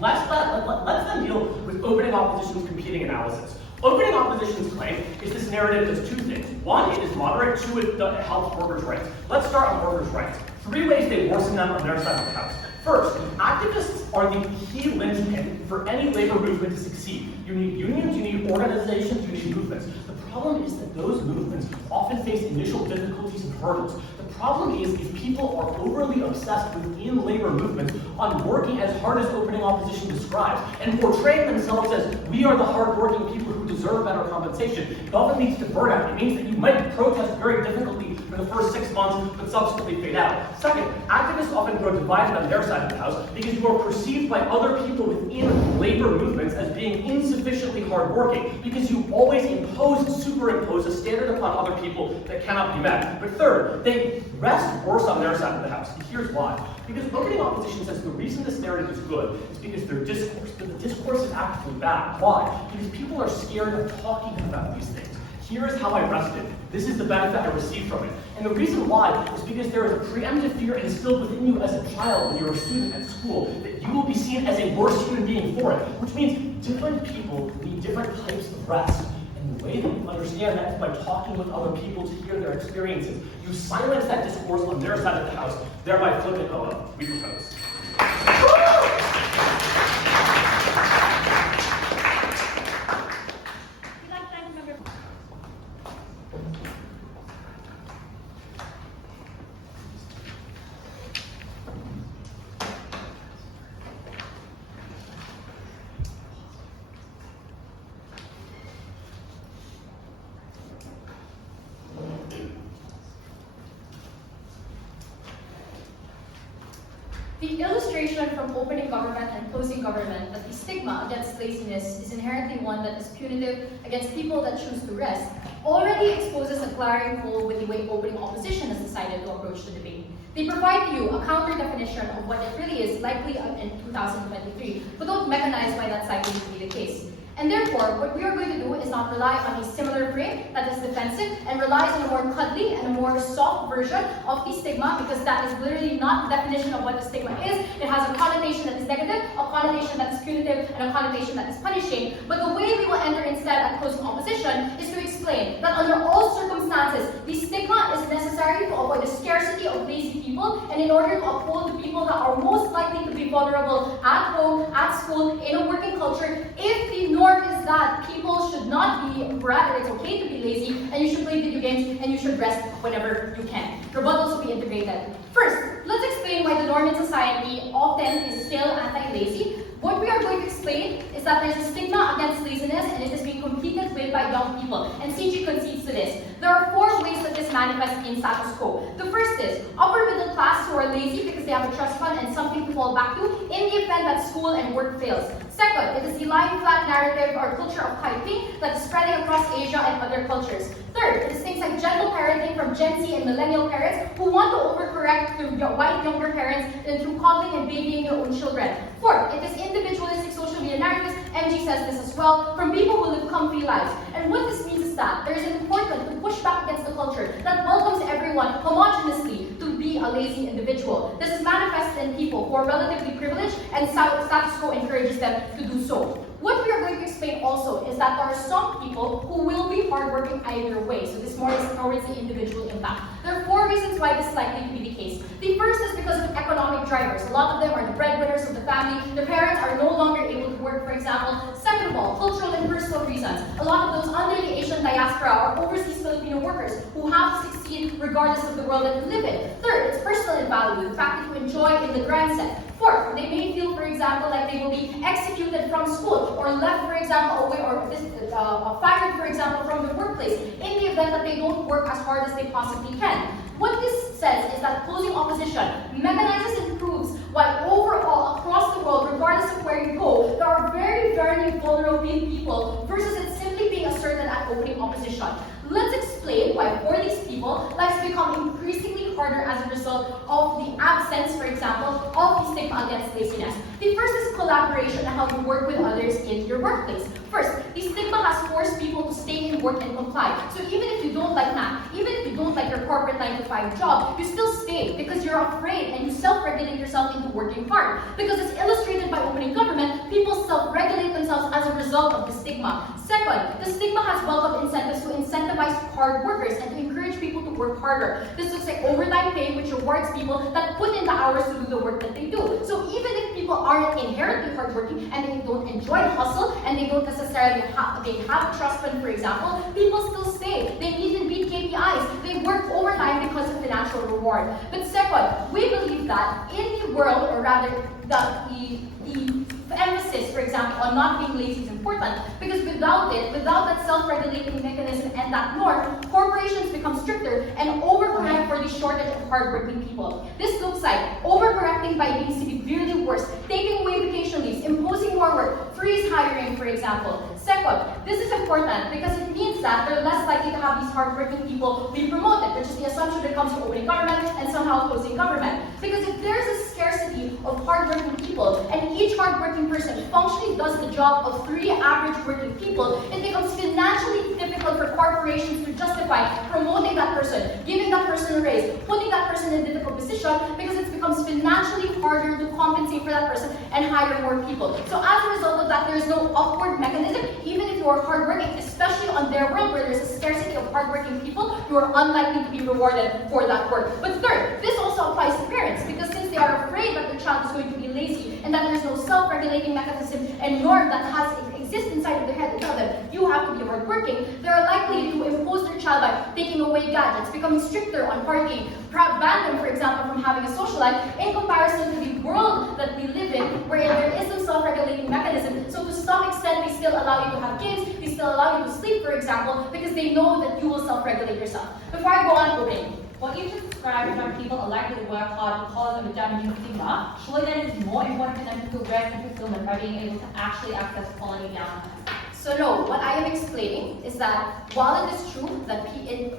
Let's then deal with opening opposition's competing analysis. Opening opposition's claim is this narrative does two things. One, it is moderate. Two, it helps workers' rights. Let's start on workers' rights. 3 ways they worsen them on their side of the house. First, activists are the key linchpin for any labor movement to succeed. You need unions, you need organizations, you need movements. The problem is that those movements often face initial difficulties and hurdles. The problem is if people are overly obsessed within labor movements on working as hard as opening opposition describes and portraying themselves as we are the hardworking people who deserve better compensation, it often leads to burnout. It means that you might protest very difficultly for the first 6 months, but subsequently fade out. Second, activists often grow divided on their side of the house because you are perceived by other people within labor movements as being insufficiently hardworking because you always superimpose a standard upon other people that cannot be met. But third, they rest worse on their side of the house. And here's why. Because opening opposition says the reason this narrative is good is because their discourse, but the discourse is actually bad. Why? Because people are scared of talking about these things. Here is how I rested. This is the benefit I received from it. And the reason why is because there is a preemptive fear instilled within you as a child when you're a student at school that you will be seen as a worse human being for it, which means different people need different types of rest. And the way that you understand that is by talking with other people to hear their experiences. You silence that discourse on their side of the house, thereby flipping we propose. The illustration from opening government and closing government that the stigma against laziness is inherently one that is punitive against people that choose to rest already exposes a glaring hole with the way opening opposition has decided to approach the debate. They provide you a counter definition of what it really is likely in 2023, but don't mechanize why that's likely to be the case. And therefore, what we are going to do is not rely on a similar frame that is defensive and relies on a more cuddly and a more soft version of the stigma, because that is literally not the definition of what the stigma is. It has a connotation that is negative, a connotation that is punitive, and a connotation that is punishing. But the way we will enter instead at closing opposition is to explain that under all circumstances, the stigma is necessary to avoid the scarcity of lazy people, and in order to uphold the people that are most likely to be vulnerable at home, at school, in a working culture, if the norm is that people should not be, rather it's okay to be lazy, and you should play video games, and you should rest whenever you can. Rebuttals will be integrated. First, let's explain why the norm in society often is still anti-lazy. What we are going to explain is that there's a stigma against laziness, and it is being competed with by young people, and CG concedes to this. There are 4 ways that this manifests in status quo. The first is upper middle class who are lazy because they have a trust fund and something to fall back to in the event that school and work fails. Second, it is the lying flat narrative or culture of typing that is spreading across Asia and other cultures. Third, it is things like gentle parenting from Gen Z and millennial parents who want to overcorrect through white younger parents and through coddling and babying their own children. Fourth, it is individualistic social media narratives, MG says this as well, from people who live comfy lives. And what this means is that there is an importance to push back against the culture that welcomes everyone homogeneously to be a lazy individual. This is manifested in people who are relatively privileged, and status quo encourages them to do so. What we are going to explain also is that there are some people who will be hardworking either way, so this more is towards the individual impact. There are 4 reasons why this is likely to be the case. The first is because of economic drivers. A lot of them are the breadwinners of the family. The parents are no longer able to work, for example. Second of all, cultural and personal reasons. A lot of those under the Asian diaspora are overseas Filipino workers who have to succeed regardless of the world that they live in. Third, it's personal in value, the fact that you enjoy in the grand set. Fourth, they may feel, for example, like they will be executed from school or left, for example, away or fired, for example, from the workplace in the event that they don't work as hard as they possibly can. What this says is that closing opposition mechanizes and proves why overall across the world, regardless of where you go, there are very, very vulnerable people versus it simply being asserted at opening opposition. Let's explain why for these people, lives become increasingly harder as a result of the absence, for example, of the stigma against laziness. The first is collaboration and how to work with others in your workplace. First, the stigma has forced people to stay in work and comply. So even if you don't like math, even if you don't like your corporate 9-to-5 job, you still stay because you're afraid and you self-regulate yourself into working hard. Because it's illustrated by opening government, people self-regulate themselves as a result of the stigma. Second, the stigma has welcome incentives to incentivize hard workers and to encourage people to work harder. This looks like overtime pay, which rewards people that put in the hours to do the work that they do. So even if people aren't inherently hardworking and they don't enjoy the hustle and they don't necessarily have trust fund, for example, people still stay. They meet and beat KPIs. They work overtime because of financial reward. But second, we believe that in the world, or rather the emphasis, for example, on not being lazy is important because without that self-regulating mechanism and that norm, corporations become stricter and overcorrect for the shortage of hardworking people. This looks like overcorrecting by being severely worse, taking away vacation leaves, imposing producing more work, freeze hiring, for example. Second, this is important because it means that they're less likely to have these hardworking people be promoted, which is the assumption that comes to opening government and somehow closing government. Because if there's a scarcity of hardworking people, and each hardworking person functionally does the job of 3 average working people, it becomes financially difficult for corporations to justify promoting that person, giving that person a raise, putting that person in a difficult position, because it becomes financially harder to compensate for that person and hire more people. So as a result of that, there's no upward mechanism. Even if you are hardworking, especially on their world where there's a scarcity of hardworking people, you are unlikely to be rewarded for that work. But third, this also applies to parents, because since they are afraid that their child is going to be lazy and that there's no self-regulating mechanism and norm that exists inside of their head to tell them, you have to be hardworking, they are likely to impose their child by taking away gadgets, becoming stricter on partying, ban them, for example, from having a social life, in comparison to the world that we live in, where there is no self-regulating mechanism. So to some extent, they still allow you to have games, they still allow you to sleep, for example, because they know that you will self-regulate yourself. Before I go on, okay. What you just described is when people are likely to work hard because of a damaging stigma, surely then it is more important for them to feel rest and fulfillment by being able to actually access quality downtime. So no, what I am explaining is that while it is true that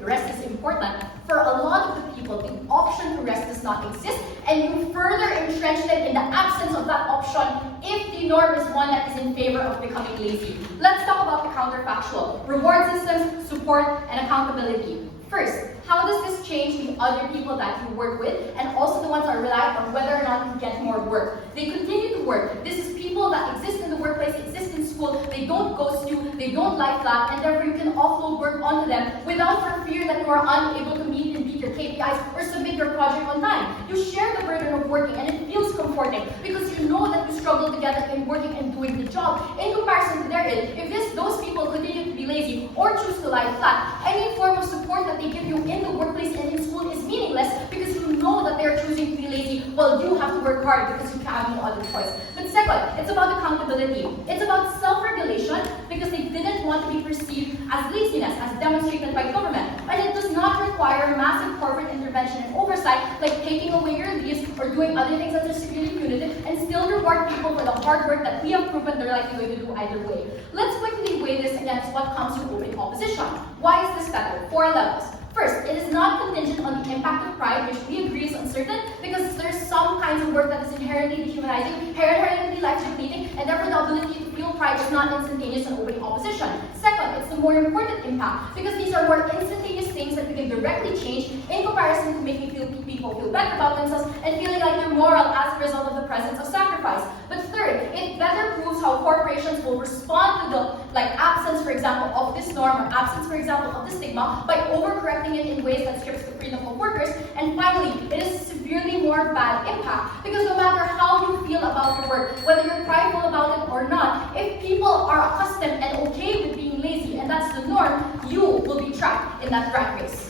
rest is important, for a lot of the people, the option to rest does not exist, and you further entrench them in the absence of that option if the norm is one that is in favor of becoming lazy. Let's talk about the counterfactual: reward systems, support, and accountability. First, how does this change the other people that you work with, and also the ones that rely on whether or not you get more work? They continue to work. This is people that exist in the workplace, exist in school, they don't ghost you, they don't lie flat, and therefore you can offload work onto them without for fear that you are unable to meet and beat your KPIs or submit your project on time. You share the burden of working, and it feels comforting because you know that you struggle together in working and doing the job. In comparison to their end, if those people continue to be lazy or choose to lie flat, any form of support that they give you in the workplace and in school is meaningless because you know that they're choosing to be lazy while you have to work hard because you have no other choice. But second, it's about accountability. It's about self-regulation because they didn't want to be perceived as laziness, as demonstrated by government. And it does not require massive corporate intervention and oversight like taking away your leaves or doing other things that are severely punitive and still reward people for the hard work that we have proven they're likely going to do either way. Let's quickly weigh this against what comes to open opposition. Why is this better? 4 levels. First, it is not contingent on the impact of pride, which we agree is uncertain, because there's some kinds of work that is inherently dehumanizing, inherently life-depleting, and therefore the ability to feel pride is not instantaneous on opening opposition. Second, it's the more important impact, because these are more instantaneous things that we can directly change in comparison to making people feel better about themselves and feeling like they're moral as a result of the presence of sacrifice. But third, it better proves how corporations will respond to the absence, for example, of this norm, or absence, for example, of the stigma by overcorrecting it in ways that strips the freedom of workers. And finally, it is severely more bad impact, because no matter how you feel about your work, whether you're prideful about it or not, if people are accustomed and okay with being lazy, and that's the norm, you will be trapped in that rat race.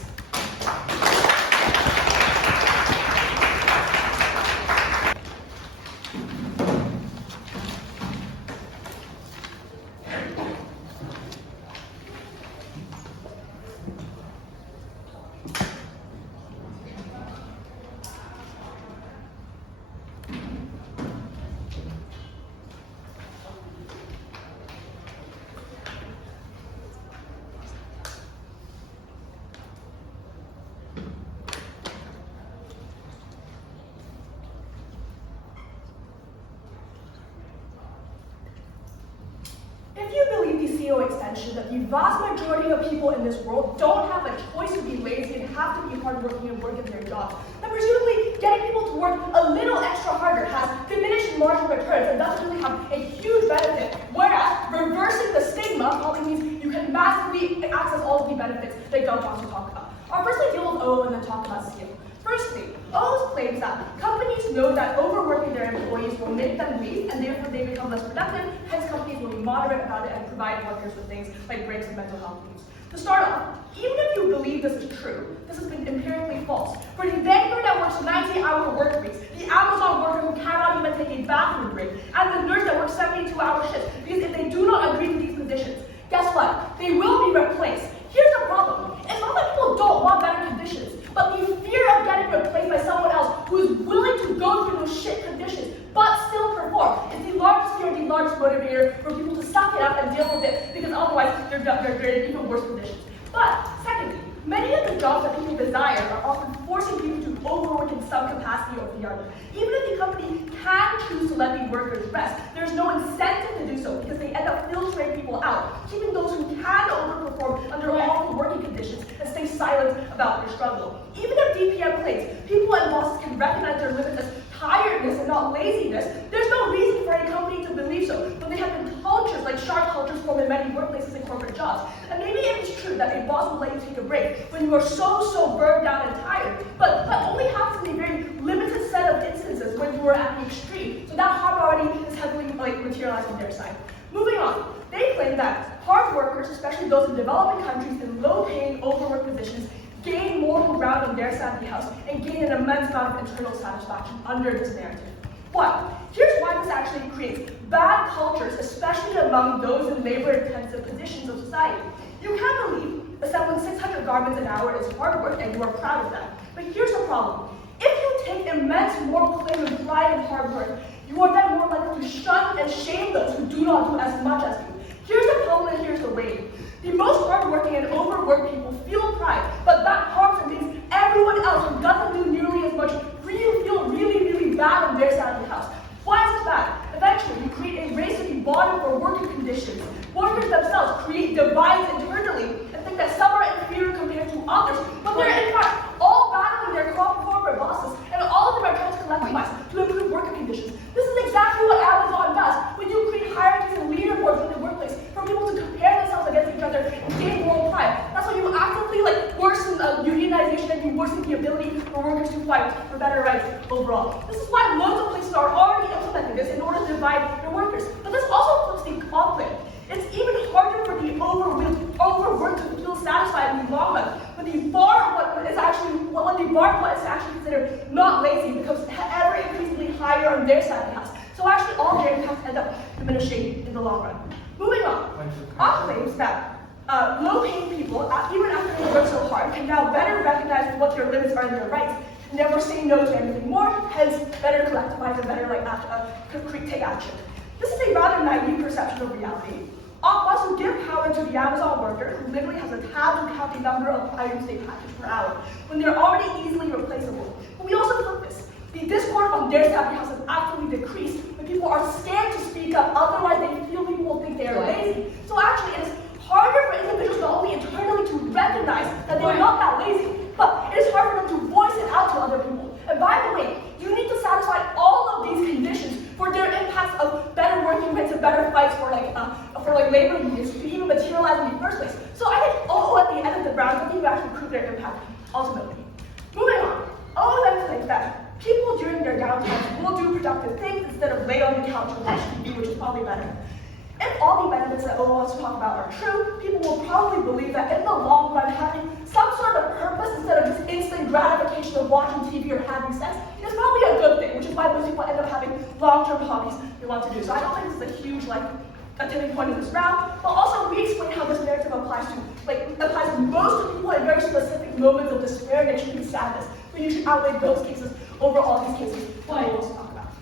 Extension that the vast majority of people in this world don't have a choice to be lazy and have to be hardworking and work at their jobs. And presumably, getting people to work a little extra harder has diminished marginal returns and doesn't really have a huge benefit. Whereas reversing the stigma probably means you can massively access all of the benefits that Gov wants to talk about. I'll firstly deal with O and then talk about skill. Firstly, O's claims that companies know that overworking their employees will make them leave and therefore they become less productive, hence companies will be moderate about it and provide workers with things like breaks and mental health leaves. To start off, even if you believe this is true, this has been empirically false. For the banker that works 90-hour work weeks, the Amazon worker who cannot even take a bathroom break, and the nurse that works 72-hour shifts, because if they do not agree to these conditions, guess what? They will be replaced. Here's the problem. It's not that people don't want better conditions, but the fear of getting replaced by someone else who is willing to go through those shit conditions but still perform is the largest fear of the largest worst motivator for people to suck it up and deal with it, because otherwise they're in even worse conditions. But secondly, many of the jobs that people desire are often forcing people to overwork in some capacity or the other. Even if the company can choose to let the workers rest, there's no incentive to do so because they end up filtering people out, keeping those who can overperform under awful working conditions and stay silent about their struggle. Even if DPM claims people and bosses can recognize their limits as tiredness and not laziness, there's no reason for a company to believe so when they have been cultures like shark cultures formed in many workplaces and corporate jobs. And maybe it is true that a boss will let you take a break when you are so burned out and tired, but that only happens in a very limited set of instances when you are at the extreme. So that harm already is heavily materialized on their side. Moving on, they claim that hard workers, especially those in developing countries in low-paying, overworked positions, gain moral ground on their side of the house and gain an immense amount of internal satisfaction under this narrative. But here's why this actually creates bad cultures, especially among those in labor-intensive positions of society. You can't believe assembling 600 garments an hour is hard work and you are proud of that. But here's the problem. If you take immense moral claim and pride in hard work, you are then more likely to shun and shame those who do not do as much as you. Here's the problem and here's the way. The most hardworking and overworked people feel pride, but that harms and makes everyone else who doesn't do nearly as much feel really bad on their side of the house. Why is this bad? Eventually, you create a race at the bottom for working conditions. Workers themselves create divides internally and think that some are inferior compared to others, but they're in fact all battling their corporate bosses, and all of them are trying to collectivize to improve working conditions. This is exactly what Amazon does when you create hierarchies and leaderboards in the workplace for people to compare themselves against each other and gain moral pride. That's why you actively worsen unionization and you worsen the ability for workers to fight for better rights overall. This is why loads of places are already implementing this in order to divide their workers. But this also flips the conflict. It's even harder for the overworked to feel satisfied in the long run when the bar what is actually considered not lazy becomes ever increasingly higher on their side of the house. So actually all their impacts end up diminishing in the long run. Moving on, Octo claims that low-paying people, even after they work so hard, can now better recognize what their limits are and their rights, and therefore say no to anything more, hence better collectivize and better take action. This is a rather naive perception of reality. Wants to give power to the Amazon worker who literally has a tab to count the number of items they package per hour, when they're already easily replaceable. But we also flip this. The discord on their side of the house has actually decreased when people are scared to speak up, otherwise they feel people will think they are lazy. So actually it is harder for individuals not only internally to recognize that they are not that lazy, but it is hard for them to voice it out to other people. And by the way, you need to satisfy all of these conditions for their impacts of better working rates and better fights for labor unions to even materialize in the first place. So I think at the end of the round, I think you actually prove their impact ultimately. Moving on, then claims that people during their downtime will do productive things instead of lay on the couch and watch TV, which is probably better. If all the benefits that O wants to talk about are true, people will probably believe that in the long run, having some sort of purpose instead of this instant gratification of watching TV or having sex is probably a good thing, which is why most people end up having long-term hobbies they want to do. So I don't think this is a huge a tipping point in this round, but also we explain how this narrative applies to most people in very specific moments of despair and extreme sadness, but you should outweigh those cases over all these cases that I want to talk about.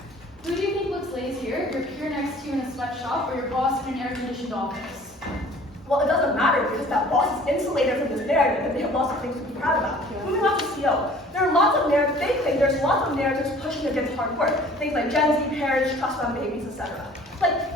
Who do you think looks lazier? Your peer next to you in a sweatshop or your boss in an air-conditioned office? Well, it doesn't matter because that boss is insulated from this narrative and they have lots of things to be proud about. Moving on to CO. There are lots of narratives, they claim there's lots of narratives pushing against hard work. Things like Gen Z parents, trust fund babies, etc.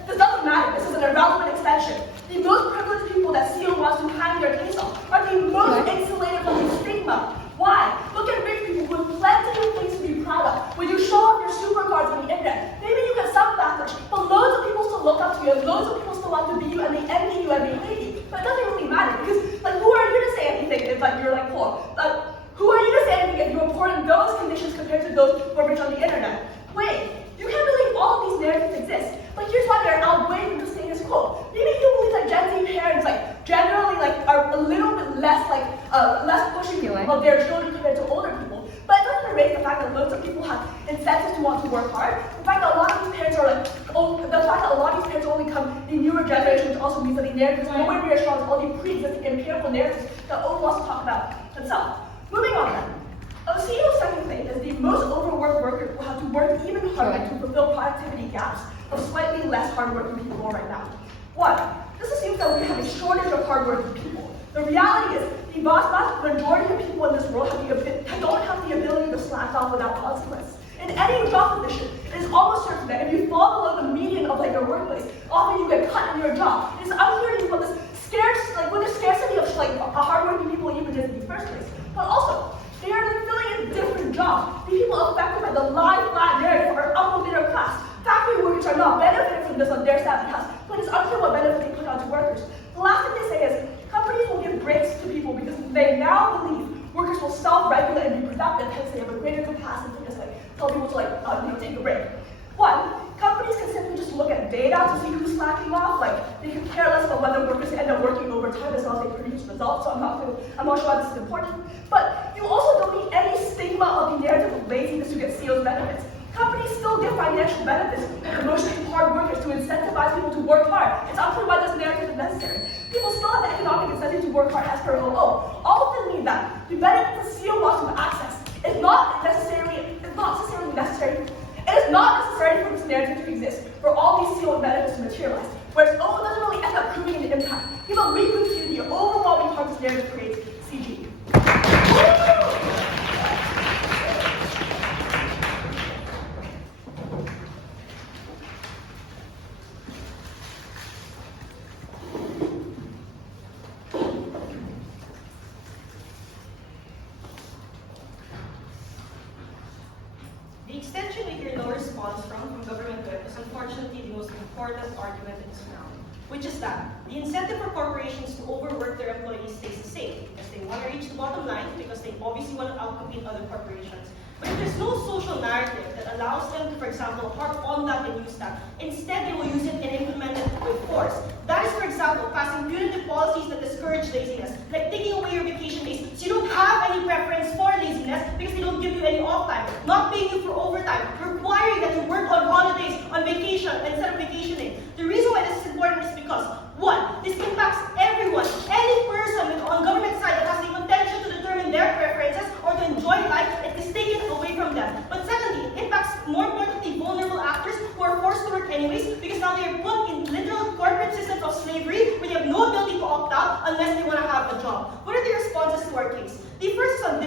This doesn't matter, this is an irrelevant extension. The most privileged people that CO wants to hang their case on are the most insulated from the stigma. Why? Look at rich people who have plenty of things to be proud of. When you show off your supercars on the internet, maybe you get some backlash, but loads of people still look up to you, and loads of people still want to be you, and they envy you, and they hate you. But it doesn't really matter, because who are you to say anything if you're poor? Who are you to say anything if you're poor in those conditions compared to those who are rich on the internet? Wait, you can't believe all of these narratives exist. But here's why they're outweighed in the status quo. Maybe you believe that Gen Z parents generally are a little bit less pushing of their children compared to older people. But it doesn't erase the fact that loads of people have incentives to want to work hard. The fact that a lot of these parents only come in newer generations also means that the narrative is nowhere near as strong as all the pre-existing empirical narratives that Owen wants to talk about himself. Moving on then. CEO's second claim is the most overworked workers will have to work even harder to fulfill productivity gaps of slightly less hardworking people right now. One, this assumes that we have a shortage of hardworking people. The reality is, the vast majority of people in this world don't have the ability to slack off without consequence. In any job position, it is almost certain that if you fall below the median of your workplace, often you get cut in your job. It is unclear to you what the scarcity of hardworking people even is in the first place. But also, they are filling in different jobs. The people affected by the lie-flat narrative are upper middle class. Factory workers are not benefiting from this on their side of the house, but it's unclear what benefit they put on to workers. The last thing they say is, companies will give breaks to people because they now believe workers will self-regulate and be productive, hence they have a greater capacity to just tell people to take a break. One, companies can simply just look at data to see who's slacking off. They can care less about whether workers end up working overtime as long as they produce results. So I'm not sure why this is important. But you also don't need any stigma of the narrative of laziness to get sales benefits. Companies still give financial benefits and promotion to hard workers to incentivize people to work hard. It's unclear why this narrative is necessary. People still have the economic incentive to work hard as per OO. All of them mean that the benefits the CEO wants to access is not necessarily necessary. It is not necessary for this narrative to exist, for all these CEO benefits to materialize. Whereas OO doesn't really end up proving the impact. People recoup to you the overwhelming harm this narrative creates. CG. The extension we hear no response from government to it is unfortunately the most important argument in this round, which is that the incentive for corporations to overwork their employees stays the same, because they want to reach the bottom line, because they obviously want to outcompete other corporations. But if there's no social narrative that allows them to, for example, harp on that and use that, instead they will use it and implement it with force. That is, for example, passing punitive policies that discourage laziness, like taking away your vacation days so you don't have any preference for laziness because they don't give you any off time, not paying you for overtime, requiring that you work on holidays, on vacation, instead of vacationing. The reason why this is important is because, one, this impacts everyone. Any person on government side that has the intention to determine their preferences or to enjoy life, it is taken away from them. But secondly, it impacts, more importantly, vulnerable actors who are forced to work anyways because now they are put in literal corporate systems of slavery where they have no ability to opt out unless they want to have a job. What are the responses to our case? The first is on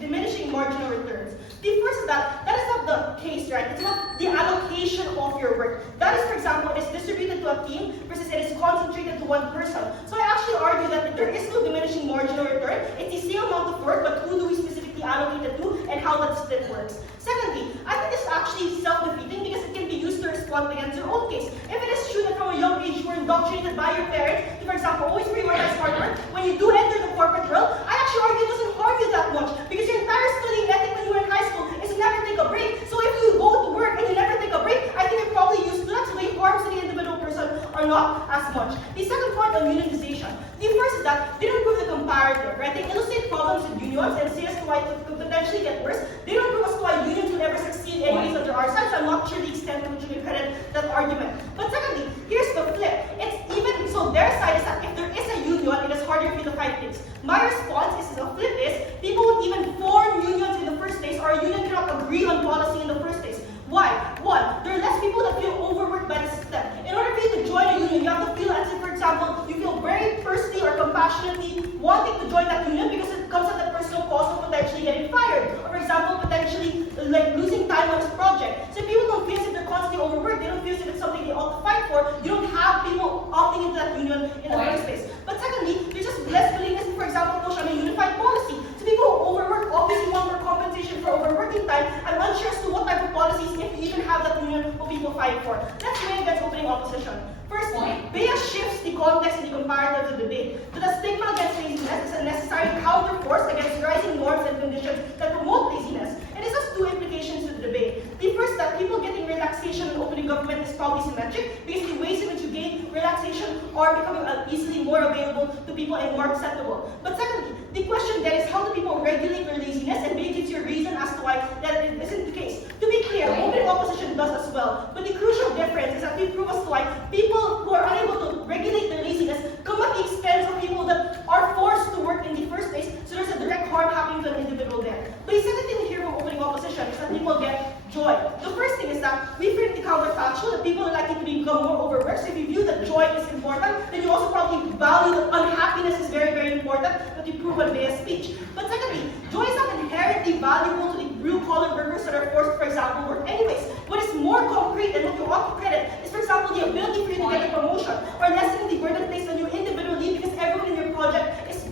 diminishing marginal returns. The first is that is not the case, right? It's not the allocation of your work. That is, for example, it's distributed to a team versus it is concentrated to one person. So I actually argue that there is no diminishing marginal return. It's the same amount of work, but who do we specifically allocate it to and how that split works. Secondly, I think this is actually self-defeating because it can be used to respond against your own case. If it is true that from a young age you were indoctrinated by your parents to, for example, always prioritize hard work, when you do enter the corporate world, I actually argue it doesn't harm you that much because your entire studying ethic when you were in high school is to never take a break. So if you go to work and you never take a break, I think you're probably used to that, so the harms to the individual person are not as much. The second point on unionization. The first is that they don't prove the comparative, right? They illustrate problems with unions and say as to why it could potentially get worse. They don't prove as to why unions will never succeed anyways under our side, so I'm not sure the extent to which you can credit that argument. But secondly, here's the flip. It's even, so their side is that if there is a union, it is harder for you to fight things. My response is the flip is, people won't even form unions in the first place, or a union cannot agree on policy in the first place. Why? One, there are less people that feel overworked by the system. In order for you to join a union, you have to feel as if, for example, you feel very personally or compassionately wanting to join that union because it comes at the personal cost of potentially getting fired. Or, for example, potentially losing time on this project. So if people don't feel as if they're constantly overworked, they don't feel as if it's something they ought to fight for, you don't have people opting into that union in the first place. But secondly, there's just less willingness to, for example, push on a unified policy. So people who overwork obviously want more compensation for overworking time and unsure as to what type of policies, if you even have that union, will people fight for. Let's weigh against opening opposition. Firstly, Bea shifts the context and the comparative of the debate to the stigma against laziness is a necessary counterforce against rising norms and conditions that promote laziness. And this has two implications to the debate. The first, that people getting relaxation and opening government is probably symmetric because the ways in which you gain relaxation are becoming easily more available to people and more acceptable. But secondly, the question then is how do people regulate their laziness, and Bea gives you a reason as to why that isn't the case. To be clear, opening opposition does as well, but the crucial difference is that we prove as to why people who are unable to regulate their laziness come at the expense of people that are forced to work in the first place, so there's a direct harm happening to an individual there. But the second thing we hear from opening opposition is that people get joy. The first thing is that we frame the counterfactual that people are likely to become more overworked. So if you view that joy is important, then you also probably value that unhappiness is very, very important, that you prove on via speech. But secondly, joy is not inherently valuable to the blue-collar workers that are forced, for example, work anyways. What is more concrete and what you ought to credit is, for example, the ability for you to get a promotion, or lessening the burden placed on you individually because everyone in your project is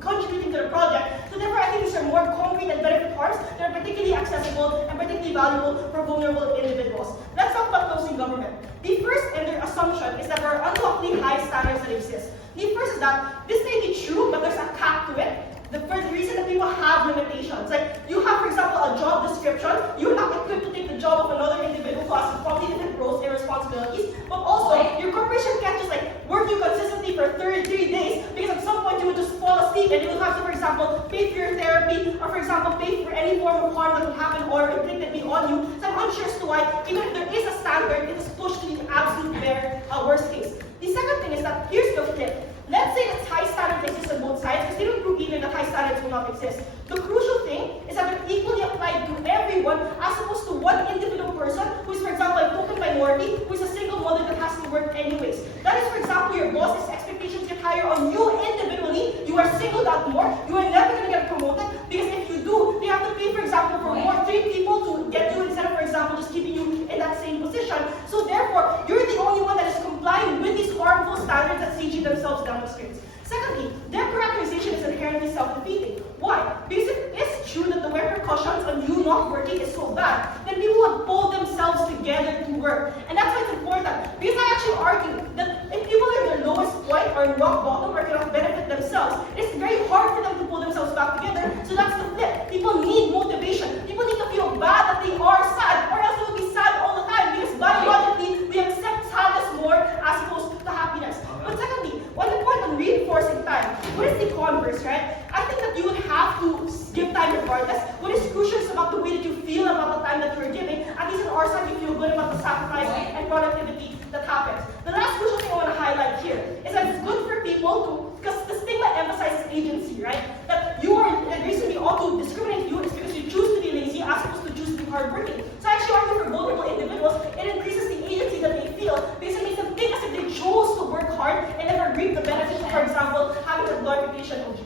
contributing to the project. So therefore, I think these are more concrete and benefit harms that are particularly accessible and particularly valuable for vulnerable individuals. Let's talk about closing government. The first assumption is that there are unlawfully high standards that exist. The first is that this may be true, but there's a cap to it. The first reason that people have limitations. Like, you have, for example, a job description. You're not equipped to take the job of another individual who has probably different roles and responsibilities. But also, your corporation can't just work you consistently for 33 days, because at some point you would just fall asleep and you would have to, for example, pay for your therapy, or for example, pay for any form of harm that would happen or inflicted be on you. So I'm unsure as to why, even if there is a standard, it is pushed to the absolute bare worst case. The second thing is that, here's the flip. Let's say that high standards exist on both sides, because they don't prove either that high standards will not exist. The crucial thing is that they're equally applied to everyone, as opposed to one individual person who is, for example, a token minority, who is a single mother that has to work anyways. That is, for example, your boss's expectations get higher on you individually. You are singled out more. You are never going to get promoted, because if you do, they have to pay, for example, for more 3 people to get you instead of, for example, just keeping you in that same position. So therefore, you're the only one that is complying with these harmful standards that CG themselves demonstrates. Secondly, their characterization is inherently self-defeating. Why? Because if it's true that the repercussions on you not working is so bad, then people would pull themselves together to work. And that's why it's important. Because I actually argue that if people are in their lowest point or rock bottom or cannot benefit themselves, it's very hard for them to pull themselves back together. So that's the flip. People need motivation. People need to feel bad that they are sad, or else they will be sad all the time, because biologically we accept sadness more as opposed to happiness. But secondly, on the point on reinforcing time, what is the converse, right? I think that you would have to give time regardless. What is crucial is about the way that you feel about the time that you're giving. At least on our side, we feel good about the sacrifice and productivity that happens. The last crucial thing I want to highlight here is that it's good for people to, because the stigma emphasizes agency, right? That you are, the reason we ought to discriminate you is because you choose to be lazy as opposed to choose to be hardworking. So I actually argue for vulnerable individuals, it increases the agency that they feel, because it makes them think as if they chose to work hard and never reap the benefits of, for example, having a glorification of you.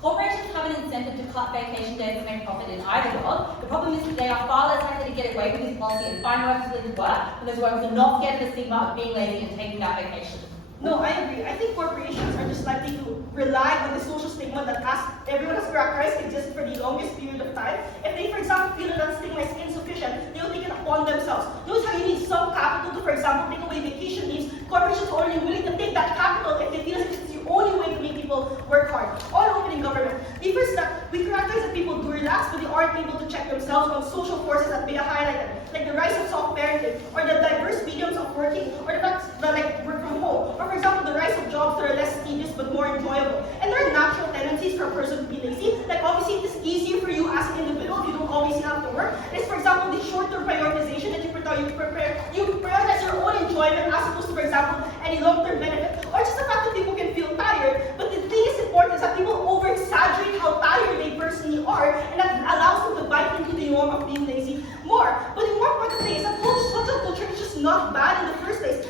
Corporations have an incentive to cut vacation days and make profit in either world. The problem is that they are far less likely to get away with this policy and find workers willing to work when those workers are not scared of the stigma of being lazy and taking that vacation. No, I agree. I think corporations are just likely to rely on the social stigma that everyone has characterized exists for the longest period of time. If they, for example, feel that stigma is insufficient, they will take it upon themselves. Notice how you need some capital to, for example, take away vacation leaves. Corporations are only willing to take that capital if they feel as if it's the only way to make people work hard. All opening government. The first step, we characterize that people do relax, but they aren't able to check themselves on social forces that Bea highlighted, like the rise of soft parenting, or the diverse mediums of working, or the fact that work from home, or for example, the rise of jobs that are less tedious but more enjoyable. And there are natural tendencies for a person to be lazy. Like, obviously, it is easier for you as an individual if you don't always have to work. It's, for example, the short-term prioritization that you prioritize your own enjoyment as opposed to, for example, any long-term benefit. Or just the fact that people can feel tired. But the thing is important is that people over-exaggerate how tired they personally are, and that allows them to bite into the norm of being lazy more. But the more important thing is that social culture is just not bad in the first place.